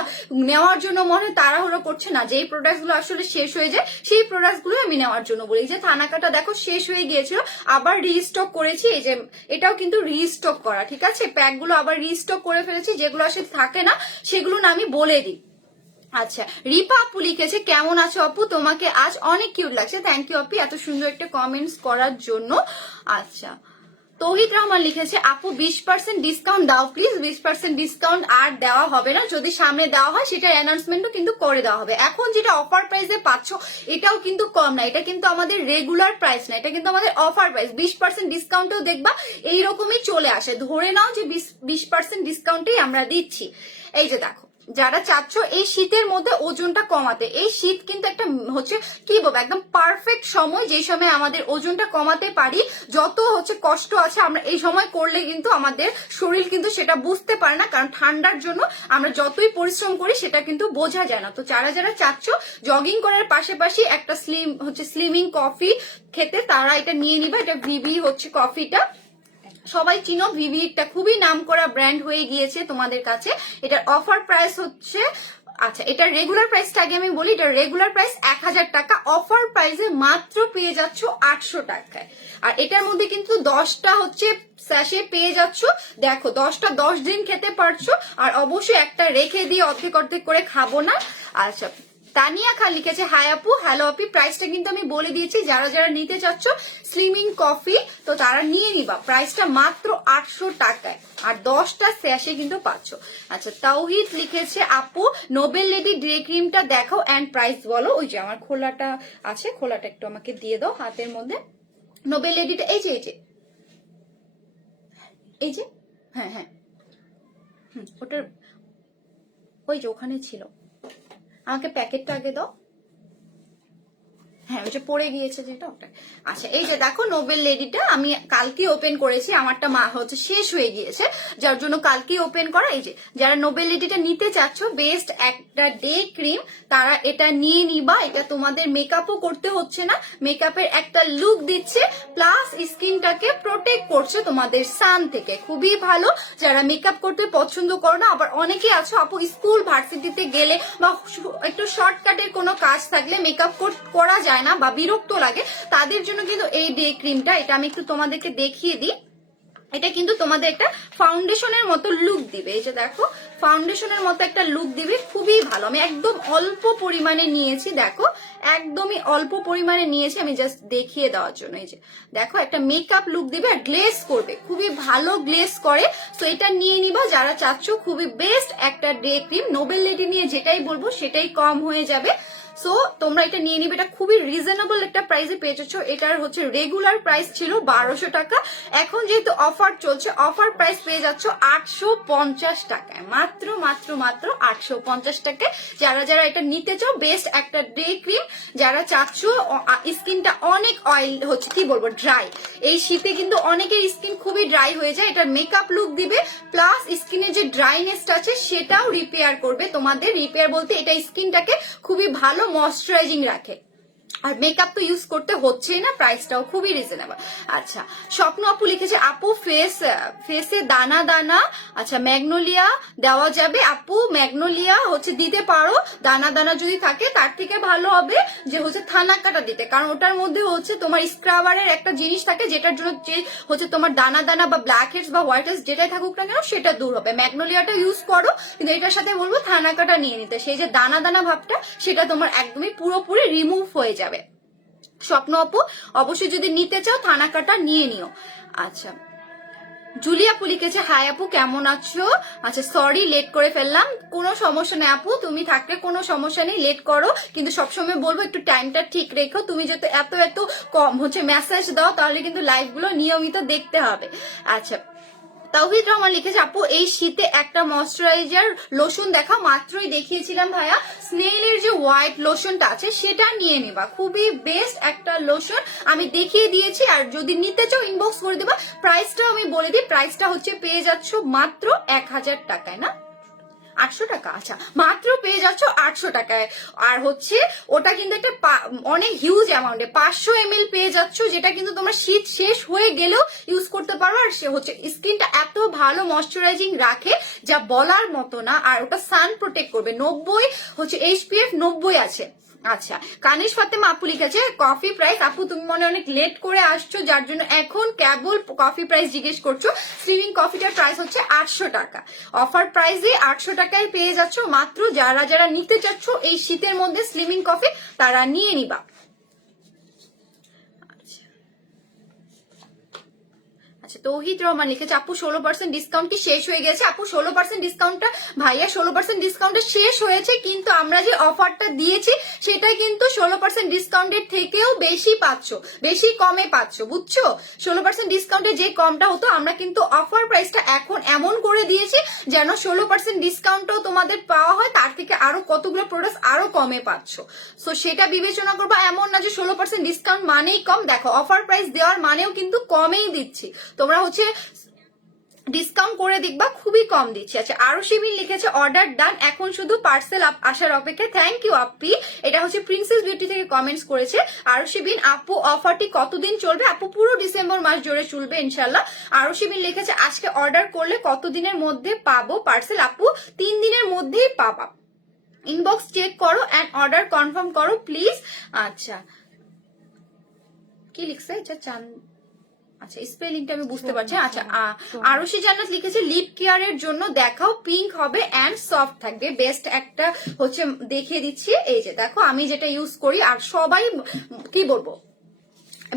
নেওয়ার জন্য মনে তাড়াহুড়ো করছে না, যেই প্রোডাক্ট গুলো আসলে শেষ হয়ে যায় সেই প্রোডাক্ট গুলো আমি নেওয়ার জন্য বলি। যে থানাকাটা দেখো শেষ হয়ে গিয়েছিল, আবার রিস্টক করেছি, এই যে এটাও কিন্তু রিস্টক করা, ঠিক আছে, প্যাক গুলো আবার রিস্টক করে ফেলেছি, যেগুলো আসলে থাকে না সেগুলো না আমি বলে দিই। আচ্ছা, রিপা আপু লিখেছে কেমন আছো আপু, তোমাকে আজ অনেক কিউট লাগছে। থ্যাংক ইউ আপু এত সুন্দর একটা কমেন্টস করার জন্য। আচ্ছা, তৌহিদ রহমান লিখেছে আপু 20% ডিসকাউন্ট দাও প্লিজ। 20% ডিসকাউন্ট আর দেওয়া হবে না, যদি সামনে দেওয়া হয় সেটা অ্যানাউন্সমেন্টও কিন্তু করে দেওয়া হবে। এখন যেটা অফার প্রাইসে পাচ্ছ এটাও কিন্তু কম না, এটা কিন্তু আমাদের রেগুলার প্রাইস না, এটা কিন্তু আমাদের অফার প্রাইস। 20% ডিসকাউন্টেও দেখবা এইরকমই চলে আসে, ধরে নাও যে 20% ডিসকাউন্টেই আমরা দিচ্ছি। এই যে দেখো, যারা চাচ্ছ এই শীতের মধ্যে ওজনটা কমাতে, এই শীত কিন্তু একটা হচ্ছে কি বলবো একদম পারফেক্ট সময়, যে সময় আমাদের ওজনটা কমাতে পারি। যত হচ্ছে কষ্ট আছে আমরা এই সময় করলে কিন্তু আমাদের শরীর কিন্তু সেটা বুঝতে পারে না, কারণ ঠান্ডার জন্য আমরা যতই পরিশ্রম করি সেটা কিন্তু বোঝা যায় না। তো যারা চাচ্ছ জগিং করার পাশাপাশি একটা স্লিমিং কফি খেতে, তারা এটা নিয়ে নিবা। এটা ভিভি হচ্ছে কফিটা, সবাই চিনো, ভিভি একটা খুবই নাম করা ব্র্যান্ড হয়ে গিয়েছে তোমাদের কাছে। এটার অফার প্রাইস হচ্ছে, আচ্ছা এটার রেগুলার প্রাইসটা আগে আমি বলি, এটার রেগুলার প্রাইস 1000 টাকা, অফার প্রাইসে মাত্র পেয়ে যাচ্ছ 800 টাকায়। আর এটার মধ্যে কিন্তু 10টা হচ্ছে স্যাশে পেয়ে যাচ্ছ। দেখো 10টা 10 দিন খেতে পারছো, আর অবশ্যই একটা রেখে দিয়ে অর্ধেক করে খাবো না। আচ্ছা, তানিয়া খান লিখেছে হাই আপু, হ্যালো আপি, প্রাইসটা কিন্তু আমি বলে দিয়েছি, যারা নিতে চাচ্ছ স্লিমিং কফি তো তারা নিয়ে নিবা, প্রাইসটা মাত্র 800 টাকায়, আর 10টা স্যাশে কিন্তু পাচ্ছ। আচ্ছা, তাওহিদ লিখেছে আপু নোবেল লেডি ডে ক্রিমটা দেখাও এন্ড প্রাইস বলো। ওই যে আমার খোলাটা আছে, খোলাটা একটু আমাকে দিয়ে দাও হাতের মধ্যে। নোবেল লেডিটা এই যে হ্যাঁ ওটার ওই যে ওখানে ছিল, আমাকে প্যাকেটটা আগে দাও। হ্যাঁ, ওইটা পড়ে গিয়েছে যেটা ওটা। আচ্ছা, এই যে দেখো নোবেল লেডিটা আমি কালকে ওপেন করেছি, আমারটা হচ্ছে শেষ হয়ে গিয়েছে, যার জন্য কালকে ওপেন করা। এই যে যারা নোবেল লেডিটা নিতে চাচ্ছ, বেস্ট একটা ডে ক্রিম, তারা এটা নিয়ে নিবা। এটা তোমাদের মেকআপও করতে হচ্ছে না, মেকআপের একটা লুক দিচ্ছে, প্লাস স্কিনটাকে প্রোটেক্ট করছে তোমাদের সান থেকে, খুবই ভালো। যারা মেকআপ করতে পছন্দ করো না, আবার অনেকে আছো আপু স্কুল ভার্সিটিতে গেলে বা একটু শর্টকাটের কোনো কাজ থাকলে মেকআপ করা যায় না বা বিরক্ত লাগে, তাদের জন্য কিন্তু এই ডে ক্রিমটা, এটা আমি একটু তোমাদেরকে দেখিয়ে দিই। এটা কিন্তু তোমাদের একটা ফাউন্ডেশনের মতো লুক দিবে, এই যে দেখো ফাউন্ডেশনের মতো একটা লুক দিবে, খুবই ভালো। আমি একদম অল্প পরিমাণে নিয়েছি, দেখো একদমই অল্প পরিমাণে নিয়েছি আমি জাস্ট দেখিয়ে দেওয়ার জন্য। এই যে দেখো একটা মেকআপ লুক দিবে আর গ্লেজ করবে, খুবই ভালো গ্লেজ করে। তো এটা নিয়ে নিবা যারা চাচ্ছ, খুবই বেস্ট একটা ডে ক্রিম। নোবেল লেডি নিয়ে যেটাই বলবো সেটাই কম হয়ে যাবে, সো তোমরা এটা নিয়ে নিবে। এটা খুবই রিজনেবল একটা প্রাইসে পেয়ে যাচ্ছ। এটার হচ্ছে রেগুলার প্রাইস ছিল 1200 টাকা, এখন যেহেতু অফার চলছে অফার প্রাইস পেয়ে যাচ্ছ 850 টাকায়, মাত্র 850 টাকায়। যারা এটা নিতে চাও, বেস্ট একটা ডে ক্রিম, যারা চাচ্ছ স্কিনটা অনেক অয়েল হচ্ছে কি বলবো ড্রাই, এই শীতে কিন্তু অনেকের স্কিন খুবই ড্রাই হয়ে যায়, এটার মেকআপ লুক দিবে, প্লাস স্কিনের যে ড্রাইনেসটা আছে সেটাও রিপেয়ার করবে তোমাদের। রিপেয়ার বলতে এটা স্কিনটাকে খুবই ভালো ময়শ্চারাইজিং রাখে, আর মেকআপ তো ইউজ করতে হচ্ছেই না, প্রাইসটাও খুবই রিজনেবল। আচ্ছা, স্বপ্ন আপু লিখেছে আপু ফেসে দানা দানা, আচ্ছা ম্যাগনোলিয়া দেওয়া যাবে আপু? ম্যাগনোলিয়া হচ্ছে দিতে পারো, দানা দানা যদি থাকে তার থেকে ভালো হবে যে হচ্ছে থানাকাটা দিতে, কারণ ওটার মধ্যে হচ্ছে তোমার স্ক্রাবারের একটা জিনিস থাকে, যেটার জন্য যে হচ্ছে তোমার দানা দানা বা ব্ল্যাক হেডস বা হোয়াইট হেডস যেটাই থাকুক না কেন সেটা দূর হবে। ম্যাগনোলিয়াটা ইউজ করো, কিন্তু এটার সাথে বলবো থানাকাটা নিয়ে নিতে, সেই যে দানা দানা ভাবটা সেটা তোমার একদমই পুরোপুরি রিমুভ হয়ে যাবে। স্বপ্ন আপু অবশ্যই যদি নিতে চাও থানাকাটা নিয়ে নিও। আচ্ছা, জুলিয়া আপু লিখেছে হাই আপু কেমন আছো? আচ্ছা সরি লেট করে ফেললাম, কোনো সমস্যা নেই আপু, তুমি থাকলে কোনো সমস্যা নেই, লেট করো, কিন্তু সবসময় বলবো একটু টাইমটা ঠিক রেখো। তুমি যাতে এত এত কম মেসেজ দাও তাহলে কিন্তু লাইভ গুলো নিয়মিত দেখতে হবে। আচ্ছা, তাওহিদ রহমান লিখেছে আপু এই শীতে একটা ময়শ্চারাইজার লোশন দেখা, মাত্রই দেখিয়েছিলাম ভাইয়া, স্নেইলের যে হোয়াইট লোশনটা আছে সেটা নিয়ে নেবা, খুবই বেস্ট একটা লোশন, আমি দেখিয়ে দিয়েছি। আর যদি নিতে চাও ইনবক্স করে দেবা। প্রাইসটা আমি বলে দিই, প্রাইসটা হচ্ছে পেয়ে যাচ্ছ মাত্র 1000 টাকায়, না 800 টাকা, আচ্ছা মাত্র পেয়ে যাচ্ছ 800 টাকায়। আর হচ্ছে ওটা কিন্তু একটা অনেক হিউজ অ্যামাউন্টে 500 ml পেয়ে যাচ্ছ, যেটা কিন্তু তোমরা শীত শেষ হয়ে গেলেও ইউজ করতে পারো। আর সে হচ্ছে স্কিনটা এত ভালো ময়শ্চারাইজিং রাখে যা বলার মতো না। আর ওটা সান প্রোটেক্ট করবে, 90 হচ্ছে SPF 90 আছে। আচ্ছা, কানিশ ফাতেমা আপু লিখেছে কফি প্রাইস, আপু তুমি মনে অনেক লেট করে আসছো যার জন্য এখন কেবল কফি প্রাইস জিজ্ঞেস করছো। স্লিমিং কফিটার প্রাইস হচ্ছে 800 টাকা, অফার প্রাইসে 800 টাকায় পেয়ে যাচ্ছ মাত্র। যারা যারা নিতে চাচ্ছ এই শীতের মধ্যে স্লিমিং কফি তারা নিয়ে নিবা। তৌহিদ রহমান লিখেছে আপু 16% ডিসকাউন্ট কি শেষ হয়ে গেছে? আপু 16% ডিসকাউন্টটা ভাইয়া 16% ডিসকাউন্টটা শেষ হয়েছে, কিন্তু আমরা যে অফারটা দিয়েছি সেটা কিন্তু 16% ডিসকাউন্টের থেকেও বেশি পাচ্ছ, বেশি কমে পাচ্ছ, বুঝছো? 16% ডিসকাউন্টে যে কমটা হতো আমরা কিন্তু অফার প্রাইসটা এখন এমন করে দিয়েছি যেন 16% ডিসকাউন্টও তোমাদের পাওয়া হয়, তার থেকে আরো কতগুলো প্রোডাক্ট আরো কমে পাচ্ছ। সো সেটা বিবেচনা করবো, এমন না যে 16% ডিসকাউন্ট মানেই কম। দেখো অফার প্রাইস দেওয়ার মানেও কিন্তু কমেই দিচ্ছি, তোমরা হচ্ছে ডিসকাউন্ট করে দেখবা খুবই কম দিচ্ছি। আচ্ছা, আরো শিবিন লিখেছে অর্ডার ডান, এখন শুধু পার্সেল আসার অপেক্ষা। থ্যাংক ইউ আপি, এটা হচ্ছে প্রিন্সেস বিউটি থেকে কমেন্টস করেছে আরো শিবিন। আপু অফারটি কতদিন চলবে? আপু পুরো ডিসেম্বর মাস জুড়ে চলবে ইনশাল্লাহ। আরো শিবিন লিখেছে আজকে অর্ডার করলে কতদিনের মধ্যে পাবো পার্সেল? আপু 3 দিনের মধ্যেই পাবা, ইনবক্স চেক করো এন্ড অর্ডার কনফার্ম করো প্লিজ। আচ্ছা, কি লিখছে? আচ্ছা স্পেলিংটা আমি বুঝতে পারছি। আচ্ছা, আরশি জান্নাত লিখেছে লিপ কেয়ারের জন্য দেখাও, পিঙ্ক হবে এন্ড সফট থাকবে, বেস্ট একটা হচ্ছে দেখিয়ে দিচ্ছি। এই যে দেখো আমি যেটা ইউজ করি, আর সবাই কি বলবো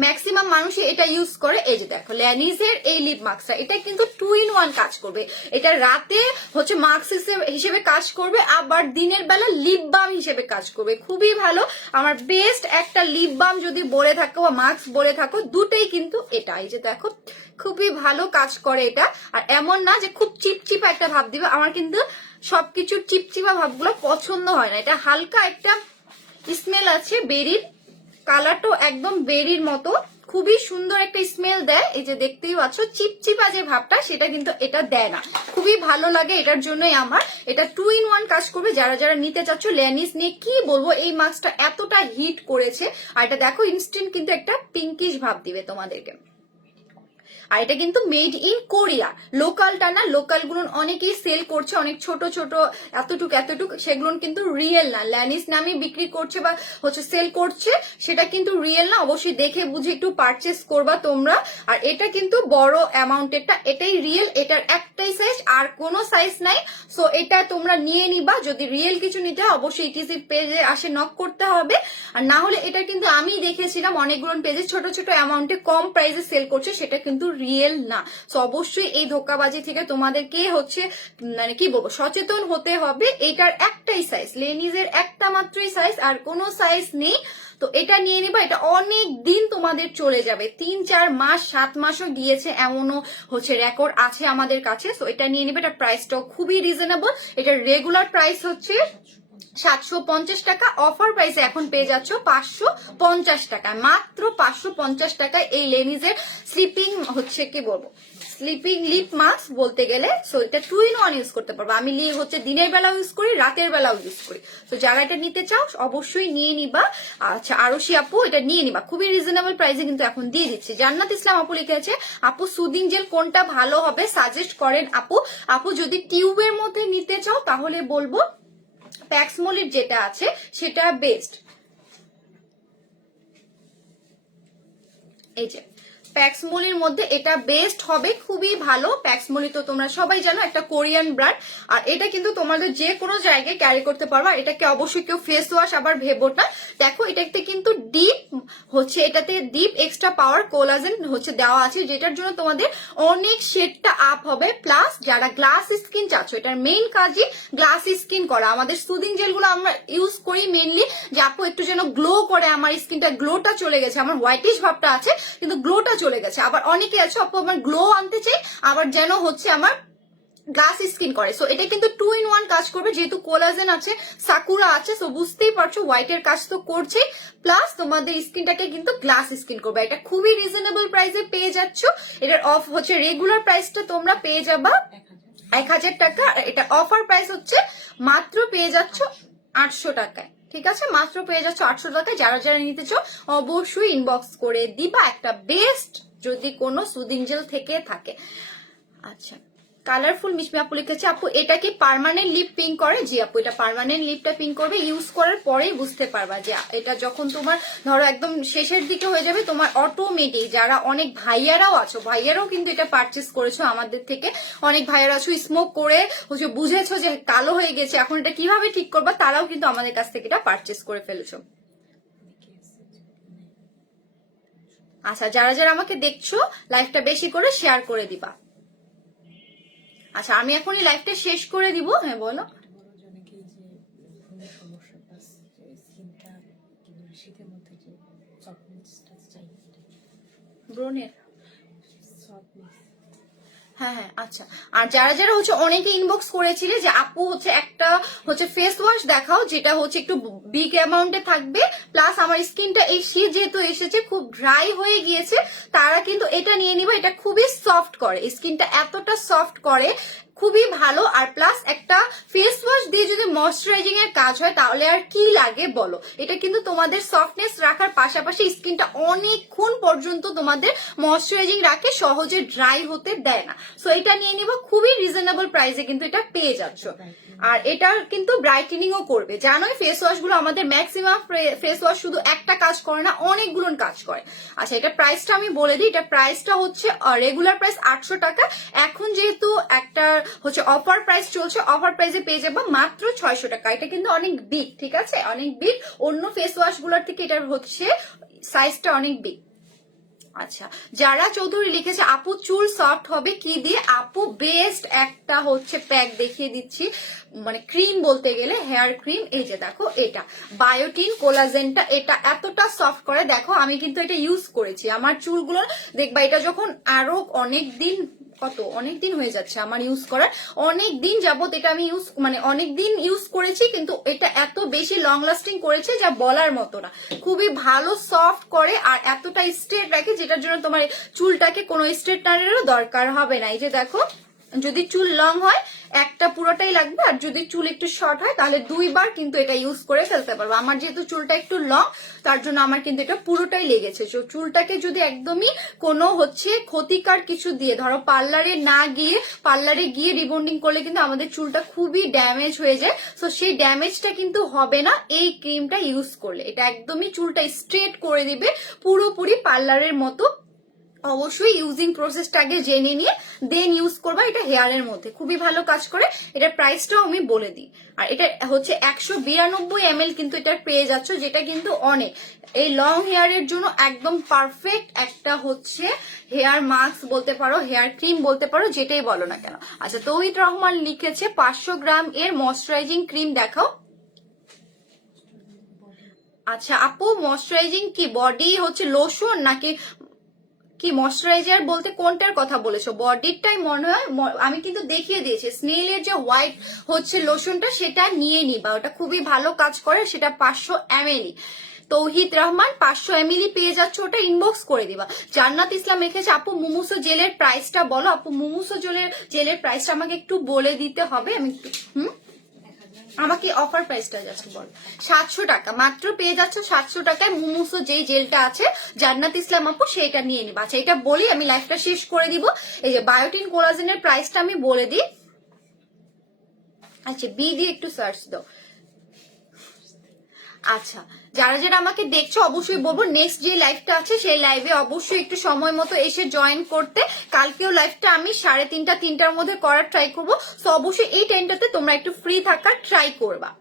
ম্যাক্সিমাম মানুষই এটা ইউজ করে। এই যে দেখো ল্যানিজের এই লিপ মাস্কটা, এটা কিন্তু 2 in 1 কাজ করবে। এটা রাতে হচ্ছে মাস্ক হিসেবে কাজ করবে, আবার দিনের বেলা লিপ বাম হিসেবে কাজ করবে, খুবই ভালো। আমার বেস্ট একটা লিপ বাম যদি বলে থাকো বা মাস্ক বলে থাকো, দুটোই কিন্তু এটা। এই যে দেখো খুবই ভালো কাজ করে এটা। আর এমন না যে খুব চিপচিপা একটা ভাব দিবে, আমার কিন্তু সবকিছু চিপচিপা ভাবগুলো পছন্দ হয় না। এটা হালকা একটা স্মেল আছে বেরির, কালারটাও একদম বেরির মতো, খুবই সুন্দর একটা স্মেল দেয়। এই যে দেখতেই পাচ্ছ চিপচিপা যে ভাবটা সেটা কিন্তু এটা দেয় না, খুবই ভালো লাগে। এটার জন্যই আমার এটা 2 in 1 কাজ করবে। যারা যারা নিতে চাচ্ছ ল্যানিস নিয়ে কি বলবো, এই মাস্কটা এতটা হিট করেছে। আর এটা দেখো ইনস্ট্যান্ট কিন্তু একটা পিঙ্কিশ ভাব দিবে তোমাদেরকে। আর এটা কিন্তু মেড ইন কোরিয়া, লোকালটা না, লোকাল গুলো অনেকেই সেল করছে, অনেক ছোট ছোট এতটুকু এতটুকু, সেগুলো কিন্তু রিয়েল না, ল্যানিস নামে বিক্রি করছে বা হচ্ছে সেল করছে, সেটা কিন্তু রিয়েল না। অবশ্যই দেখে বুঝে একটু পারচেস করবা তোমরা। আর এটা কিন্তু বড় অ্যামাউন্টেরটা, এটাই রিয়েল, এটার একটাই সাইজ, আর কোনো সাইজ নাই। সো এটা তোমরা নিয়ে নিবা। যদি রিয়েল কিছু নিতে হয় অবশ্যই ইটিসি পেজে আসে নক করতে হবে, আর না হলে এটা কিন্তু আমি দেখেছিলাম অনেকগুলো পেজে ছোট ছোট অ্যামাউন্টে কম প্রাইসে সেল করছে, সেটা কিন্তু রিয়েল না। সো অবশ্যই এই ধোকাবাজি থেকে তোমাদেরকে হচ্ছে মানে কি বলবো সচেতন হতে হবে। এটার একটাই সাইজ, লেনিজের একটা মাত্রই সাইজ, আর কোনো সাইজ নেই। তো এটা নিয়ে নিবা, এটা অনেক দিন তোমাদের চলে যাবে, 3-4 মাস 7 মাসও গিয়েছে, এমনও হচ্ছে রেকর্ড আছে আমাদের কাছে। সো এটা নিয়ে নিবে, এটা প্রাইসটাও খুবই রিজনেবল। এটার রেগুলার প্রাইস হচ্ছে 750 টাকা, অফার প্রাইসে এখন পেয়ে যাচ্ছ 550 টাকায়, মাত্র 550 টাকায় এই লেনিজের স্লিপিং হচ্ছে কি বলবো স্লিপিং লিপ মাস্ক বলতে গেলে। সো এটা 2 in 1 ইউজ করতে পারবো, আমি হচ্ছে দিনের বেলাও ইউজ করি, রাতের বেলাও ইউজ করি। তো যারা এটা নিতে চাও অবশ্যই নিয়ে নিবা। আচ্ছা, আরশি আপু এটা নিয়ে নিবা, খুবই রিজনেবল প্রাইসে কিন্তু এখন দিয়ে দিচ্ছি। জান্নাত ইসলাম আপু লিখেছে আপু সুদিং জেল কোনটা ভালো হবে সাজেস্ট করেন আপু। আপু যদি টিউবের মধ্যে নিতে চাও তাহলে বলবো প্যাক্সমোলিড যেটা আছে সেটা বেস্ট। এই যে প্যাক্সমলির মধ্যে এটা বেস্ট হবে, খুবই ভালো। প্যাক্সমলি তো তোমরা সবাই জানো একটা কোরিয়ান ব্র্যান্ড, আর এটা কিন্তু তোমাদের যে কোনো জায়গায় ক্যারি করতে পারবা। এটাকে অবশ্যই কেউ ফেস ওয়াশ আবার ভেবো না। দেখো এটাতে কিন্তু ডিপ হচ্ছে, এটাতে ডিপ এক্সট্রা পাওয়ার কোলাজেন হচ্ছে দেওয়া আছে, যেটার জন্য তোমাদের অনেক শেডটা আপ হবে। প্লাস যারা গ্লাস স্কিন চাচ্ছ, এটার মেইন কাজই গ্লাস স্কিন করা। আমাদের সুদিং জেলগুলো আমরা ইউজ করি মেইনলি যে আপু একটু যেন গ্লো করে, আমার স্কিনটা গ্লোটা চলে গেছে, আমার হোয়াইটিশ ভাবটা আছে কিন্তু গ্লোটা চলে গেছে। আবার অনেকে আছে আপু আমার গ্লো আনতে চাই, আবার যেন হচ্ছে আমার গ্লাস স্কিন করে। সো এটা কিন্তু 2 in 1 কাজ করবে, যেহেতু কোলাজেন আছে, সাকুরা আছে, সো বুঝতেই পারছো হোয়াইটের কাজ তো করছে, প্লাস তোমাদের স্কিনটাকে কিন্তু গ্লাস স্কিন করবে। এটা খুবই রিজনেবল প্রাইসে পেয়ে যাচ্ছ। এটার অফ হচ্ছে রেগুলার প্রাইসটা তোমরা পেয়ে যাবা 1000 টাকা, এটা অফার প্রাইস হচ্ছে মাত্র পেয়ে যাচ্ছ 800 টাকায়। ঠিক আছে, মাত্র পেয়ে যাচ্ছ 800 টাকায়। যারা যারা নিতে চাও অবশ্যই ইনবক্স করে দিবা একটা বেস্ট যদি কোনো সুদিং জেল থেকে থাকে। আচ্ছা, কালারফুল মিশমি আপু লিখেছে আপু এটা কি পার্মানেন্ট লিপ পিঙ্ক করে? জি আপু, এটা পার্মানেন্ট লিপটা পিঙ্ক করবে। ইউজ করার পরেই বুঝতে পারবা যে এটা যখন তোমার ধরো একদম শেষের দিকে হয়ে যাবে, তোমার অটোমেটিক, যারা অনেক ভাইয়ারাও আছো, ভাইয়ারাও কিন্তু এটা পারচেস করেছো আমাদের থেকে, অনেক ভাইয়ারা আছো স্মোক করে হচ্ছে বুঝেছো যে কালো হয়ে গেছে, এখন এটা কিভাবে ঠিক করবা, তারাও কিন্তু আমাদের কাছ থেকে এটা পারচেস করে ফেলেছো। আচ্ছা, যারা যারা আমাকে দেখছো লাইভটা বেশি করে শেয়ার করে দিবা। আচ্ছা, আমি এখন এই লাইভটা শেষ করে দিব। হ্যাঁ বলো। ব্রোনের, হ্যাঁ হ্যাঁ আচ্ছা। আর যারা যারা হচ্ছে অনেকে ইনবক্স করেছিলে যে আপু হচ্ছে একটা হচ্ছে ফেস ওয়াশ দেখাও যেটা হচ্ছে একটু বিগ অ্যামাউন্টে থাকবে, প্লাস আমার স্কিনটা এই শীত যেহেতু এসেছে খুব ড্রাই হয়ে গিয়েছে, তারা কিন্তু এটা নিয়ে নিবা। এটা খুবই সফট করে, স্কিনটা এতটা সফট করে, খুবই ভালো। আর প্লাস একটা ফেস ওয়াশ দিয়ে যদি ময়শ্চারাইজিং এর কাজ হয় তাহলে আর কি লাগে বলো। এটা কিন্তু তোমাদের সফটনেস রাখার পাশাপাশি স্কিনটা অনেকক্ষণ পর্যন্ত তোমাদের ময়শ্চারাইজিং রাখে, সহজে ড্রাই হতে দেয় না। সো এটা নিয়ে নিব, খুবই রিজনেবল প্রাইসে কিন্তু এটা পেয়ে যাচ্ছ। আর এটা কিন্তু ব্রাইটেনিংও করবে। জানোই ফেস ওয়াশ গুলো আমাদের ম্যাক্সিমাম ফেস ওয়াশ শুধু একটা কাজ করে না, অনেকগুলো কাজ করে। আচ্ছা, এটা প্রাইসটা আমি বলে দিই। এটা প্রাইসটা হচ্ছে রেগুলার প্রাইস 800 টাকা, এখন যেহেতু একটা হচ্ছে অফার প্রাইস চলছে, অফার প্রাইসে পেয়ে যাবো মাত্র 600 টাকা। এটা কিন্তু অনেক বিগ, ঠিক আছে, অনেক বিগ। অন্য ফেস ওয়াশ গুলোর থেকে এটার হচ্ছে সাইজটা অনেক বিগ। আচ্ছা, যারা চৌধুরী লিখেছে আপু চুল সফট হবে কি দিয়ে? আপু বেস্ট একটা হচ্ছে প্যাক দেখিয়ে দিচ্ছি, মানে ক্রিম বলতে গেলে হেয়ার ক্রিম। এই যে দেখো, এটা বায়োটিন কোলাজেনটা, এটা এতটা সফট করে। দেখো আমি কিন্তু এটা ইউজ করেছি আমার চুলগুলো, দেখবা এটা যখন আরো অনেক দিন, অনেক দিন হয়ে যাচ্ছে আমার ইউজ করার, অনেক দিন যাবত এটা আমি অনেক দিন ইউজ করেছি, কিন্তু এটা এত বেশি লং লাস্টিং করেছে যা বলার মতো না। খুবই ভালো সফট করে আর এতটা স্ট্রেট রাখে, যেটার জন্য তোমার চুলটাকে কোনো স্ট্রেটনারেরও দরকার হবে না। এই যে দেখো, যদি চুল লং হয় একটা পুরোটাই লাগবে, আর যদি চুল একটু শর্ট হয় তাহলে 2 বার কিন্তু এটা ইউজ করে ফেলতে পারবো। আমার যেহেতু চুলটা একটু লং, তার জন্য আমার কিন্তু এটা পুরোটাই লেগেছে। তো চুলটাকে যদি একদমই কোনো হচ্ছে ক্ষতিকর কিছু দিয়ে, ধরো পার্লারে গিয়ে রিবন্ডিং করলে কিন্তু আমাদের চুলটা খুবই ড্যামেজ হয়ে যায়। তো সেই ড্যামেজটা কিন্তু হবে না এই ক্রিমটা ইউজ করলে। এটা একদমই চুলটা স্ট্রেট করে দিবে পুরোপুরি পার্লারের মতো। অবশ্যই ইউজিং প্রসেসটা আগে জেনে নিয়ে দেন ইউজ করবা। এটা হেয়ারের মধ্যে খুবই ভালো কাজ করে। এটার প্রাইসটাও আমি বলে দিই। আর এটা হচ্ছে 192 ml কিন্তু এটা পেয়ে যাচ্ছ, যেটা কিন্তু অনেক এই লং হেয়ারের জন্য একদম পারফেক্ট একটা হচ্ছে হেয়ার মাস্ক বলতে পারো, হেয়ার ক্রিম বলতে পারো, যেটাই বলো না কেন। আচ্ছা, তৌহিদ রহমান লিখেছে 500 গ্রাম এর ময়শ্চারাইজিং ক্রিম দেখাও। আচ্ছা আপু, ময়শ্চারাইজিং কি বডি হচ্ছে লোশন নাকি কি? ময়শ্চারাইজার বলতে কোনটার কথা বলেছো? বডিরটাই মনে হয়, আমি কিন্তু দেখিয়ে দিয়েছি স্নেলের যে হোয়াইট হচ্ছে লোশনটা, সেটা নিয়ে নিবা, ওটা খুবই ভালো কাজ করে। সেটা 500 ml। তৌহিদ রহমান 500 ml পেয়ে যাচ্ছে, ওটা ইনবক্স করে দিবা। জান্নাত ইসলাম লিখেছে আপু মুমুসো জেলের প্রাইসটা বলো। আপু মুমুসো জেলের প্রাইসটা আমাকে একটু বলে দিতে হবে, আমি আমাকে অফার প্রাইসটা যাচ্ছে বল। 700 টাকা মাত্র পেয়ে যাচ্ছে, 700 টাকায় মুমুসো যেই জেলটা আছে জান্নাত ইসলাম আপু, সেটা নিয়ে নিবা। আচ্ছা, এটা বলি আমি লাইভটা শেষ করে দিব। এই যে বায়োটিন কোলাজেনের প্রাইসটা আমি বলে দিই। আচ্ছা, বি দিয়ে একটু সার্চ দাও। আচ্ছা, যারা যারা আমাকে দেখছো অবশ্যই বলবো নেক্সট যে লাইভটা আছে সেই লাইভে অবশ্যই একটু সময় মতো এসে জয়েন করতে। কালকেও লাইভটা আমি 3:30-3টার মধ্যে করার ট্রাই করবো। তো অবশ্যই এই টাইমটাতে তোমরা একটু ফ্রি থাকার ট্রাই করবা।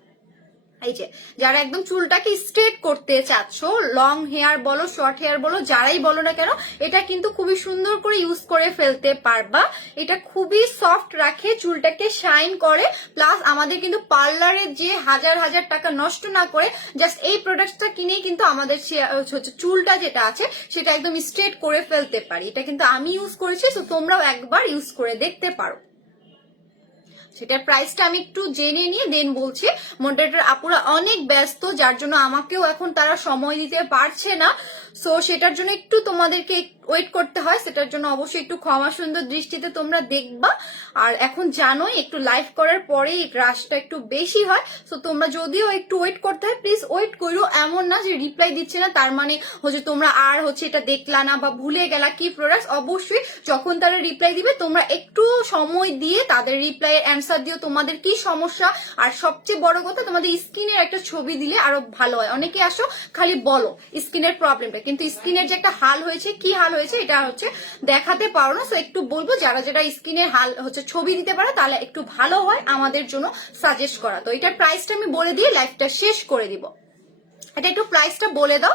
এই যে যারা একদম চুলটাকে স্ট্রেট করতে চাচ্ছ, লং হেয়ার বলো শর্ট হেয়ার বলো যারাই বলো না কেন, এটা কিন্তু খুবই সুন্দর করে ইউজ করে ফেলতে পারবা। এটা খুবই সফট রাখে, চুলটাকে শাইন করে, প্লাস আমাদের কিন্তু পার্লারে যে হাজার হাজার টাকা নষ্ট না করে জাস্ট এই প্রোডাক্টটা কিনেই কিন্তু আমাদের চুলটা যেটা আছে সেটা একদম স্ট্রেট করে ফেলতে পারি। এটা কিন্তু আমি ইউজ করেছি, তো তোমরাও একবার ইউজ করে দেখতে পারো। সেটার প্রাইসটা আমি একটু জেনে নিয়ে দেন বলছি। মডারেটর আপুরা অনেক ব্যস্ত, যার জন্য আমাকেও এখন তারা সময় দিতে পারছে না। সো সেটার জন্য একটু তোমাদেরকে ওয়েট করতে হয়, সেটার জন্য অবশ্যই একটু ক্ষমা সুন্দর দৃষ্টিতে তোমরা দেখবা। আর এখন জানোই একটু লাইভ করার পরে রাশটা একটু বেশি হয়, সো তোমরা যদিও একটু ওয়েট করতে হয় প্লিজ ওয়েট করো। এমন না যে রিপ্লাই দিচ্ছে না তার মানে হচ্ছে তোমরা আর হচ্ছে এটা দেখলা না বা ভুলে গেলা কি প্রোডাক্ট। অবশ্যই যখন তারা রিপ্লাই দিবে তোমরা একটু সময় দিয়ে তাদের রিপ্লাই এর অ্যান্সার দিও তোমাদের কি সমস্যা। আর সবচেয়ে বড় কথা তোমাদের স্কিনের একটা ছবি দিলে আরো ভালো হয়। অনেকে আসো খালি বলো স্কিনের প্রবলেমটা, কিন্তু স্কিনের যে একটা হাল হয়েছে কি হাল হয়েছে এটা হচ্ছে দেখাতে পারো না। সো একটু বলবো যারা যারা স্কিনের হাল হচ্ছে ছবি দিতে পারে তাহলে একটু ভালো হয় আমাদের জন্য সাজেস্ট করা। তো এটার প্রাইসটা আমি বলে দিয়ে লাইভটা শেষ করে দিব। এটা একটু প্রাইসটা বলে দাও।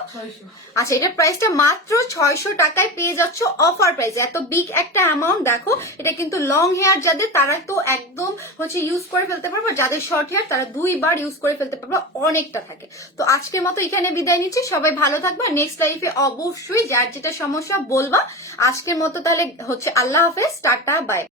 আচ্ছা, এটার প্রাইসটা মাত্র 600 টাকায় পেয়ে যাচ্ছ অফার প্রাইস। এত বিগ একটা অ্যামাউন্ট, দেখো এটা কিন্তু লং হেয়ার যাদের তারা তো একদম হচ্ছে ইউজ করে ফেলতে পারবে, যাদের শর্ট হেয়ার তারা 2বার ইউজ করে ফেলতে পারবে, অনেকটা থাকে। তো আজকের মতো এখানে বিদায় নিচ্ছি, সবাই ভালো থাকবে। নেক্সট লাইফে অবশ্যই যার যেটা সমস্যা বলবা। আজকের মতো তাহলে হচ্ছে আল্লাহ হাফেজ, টাটা, বাই।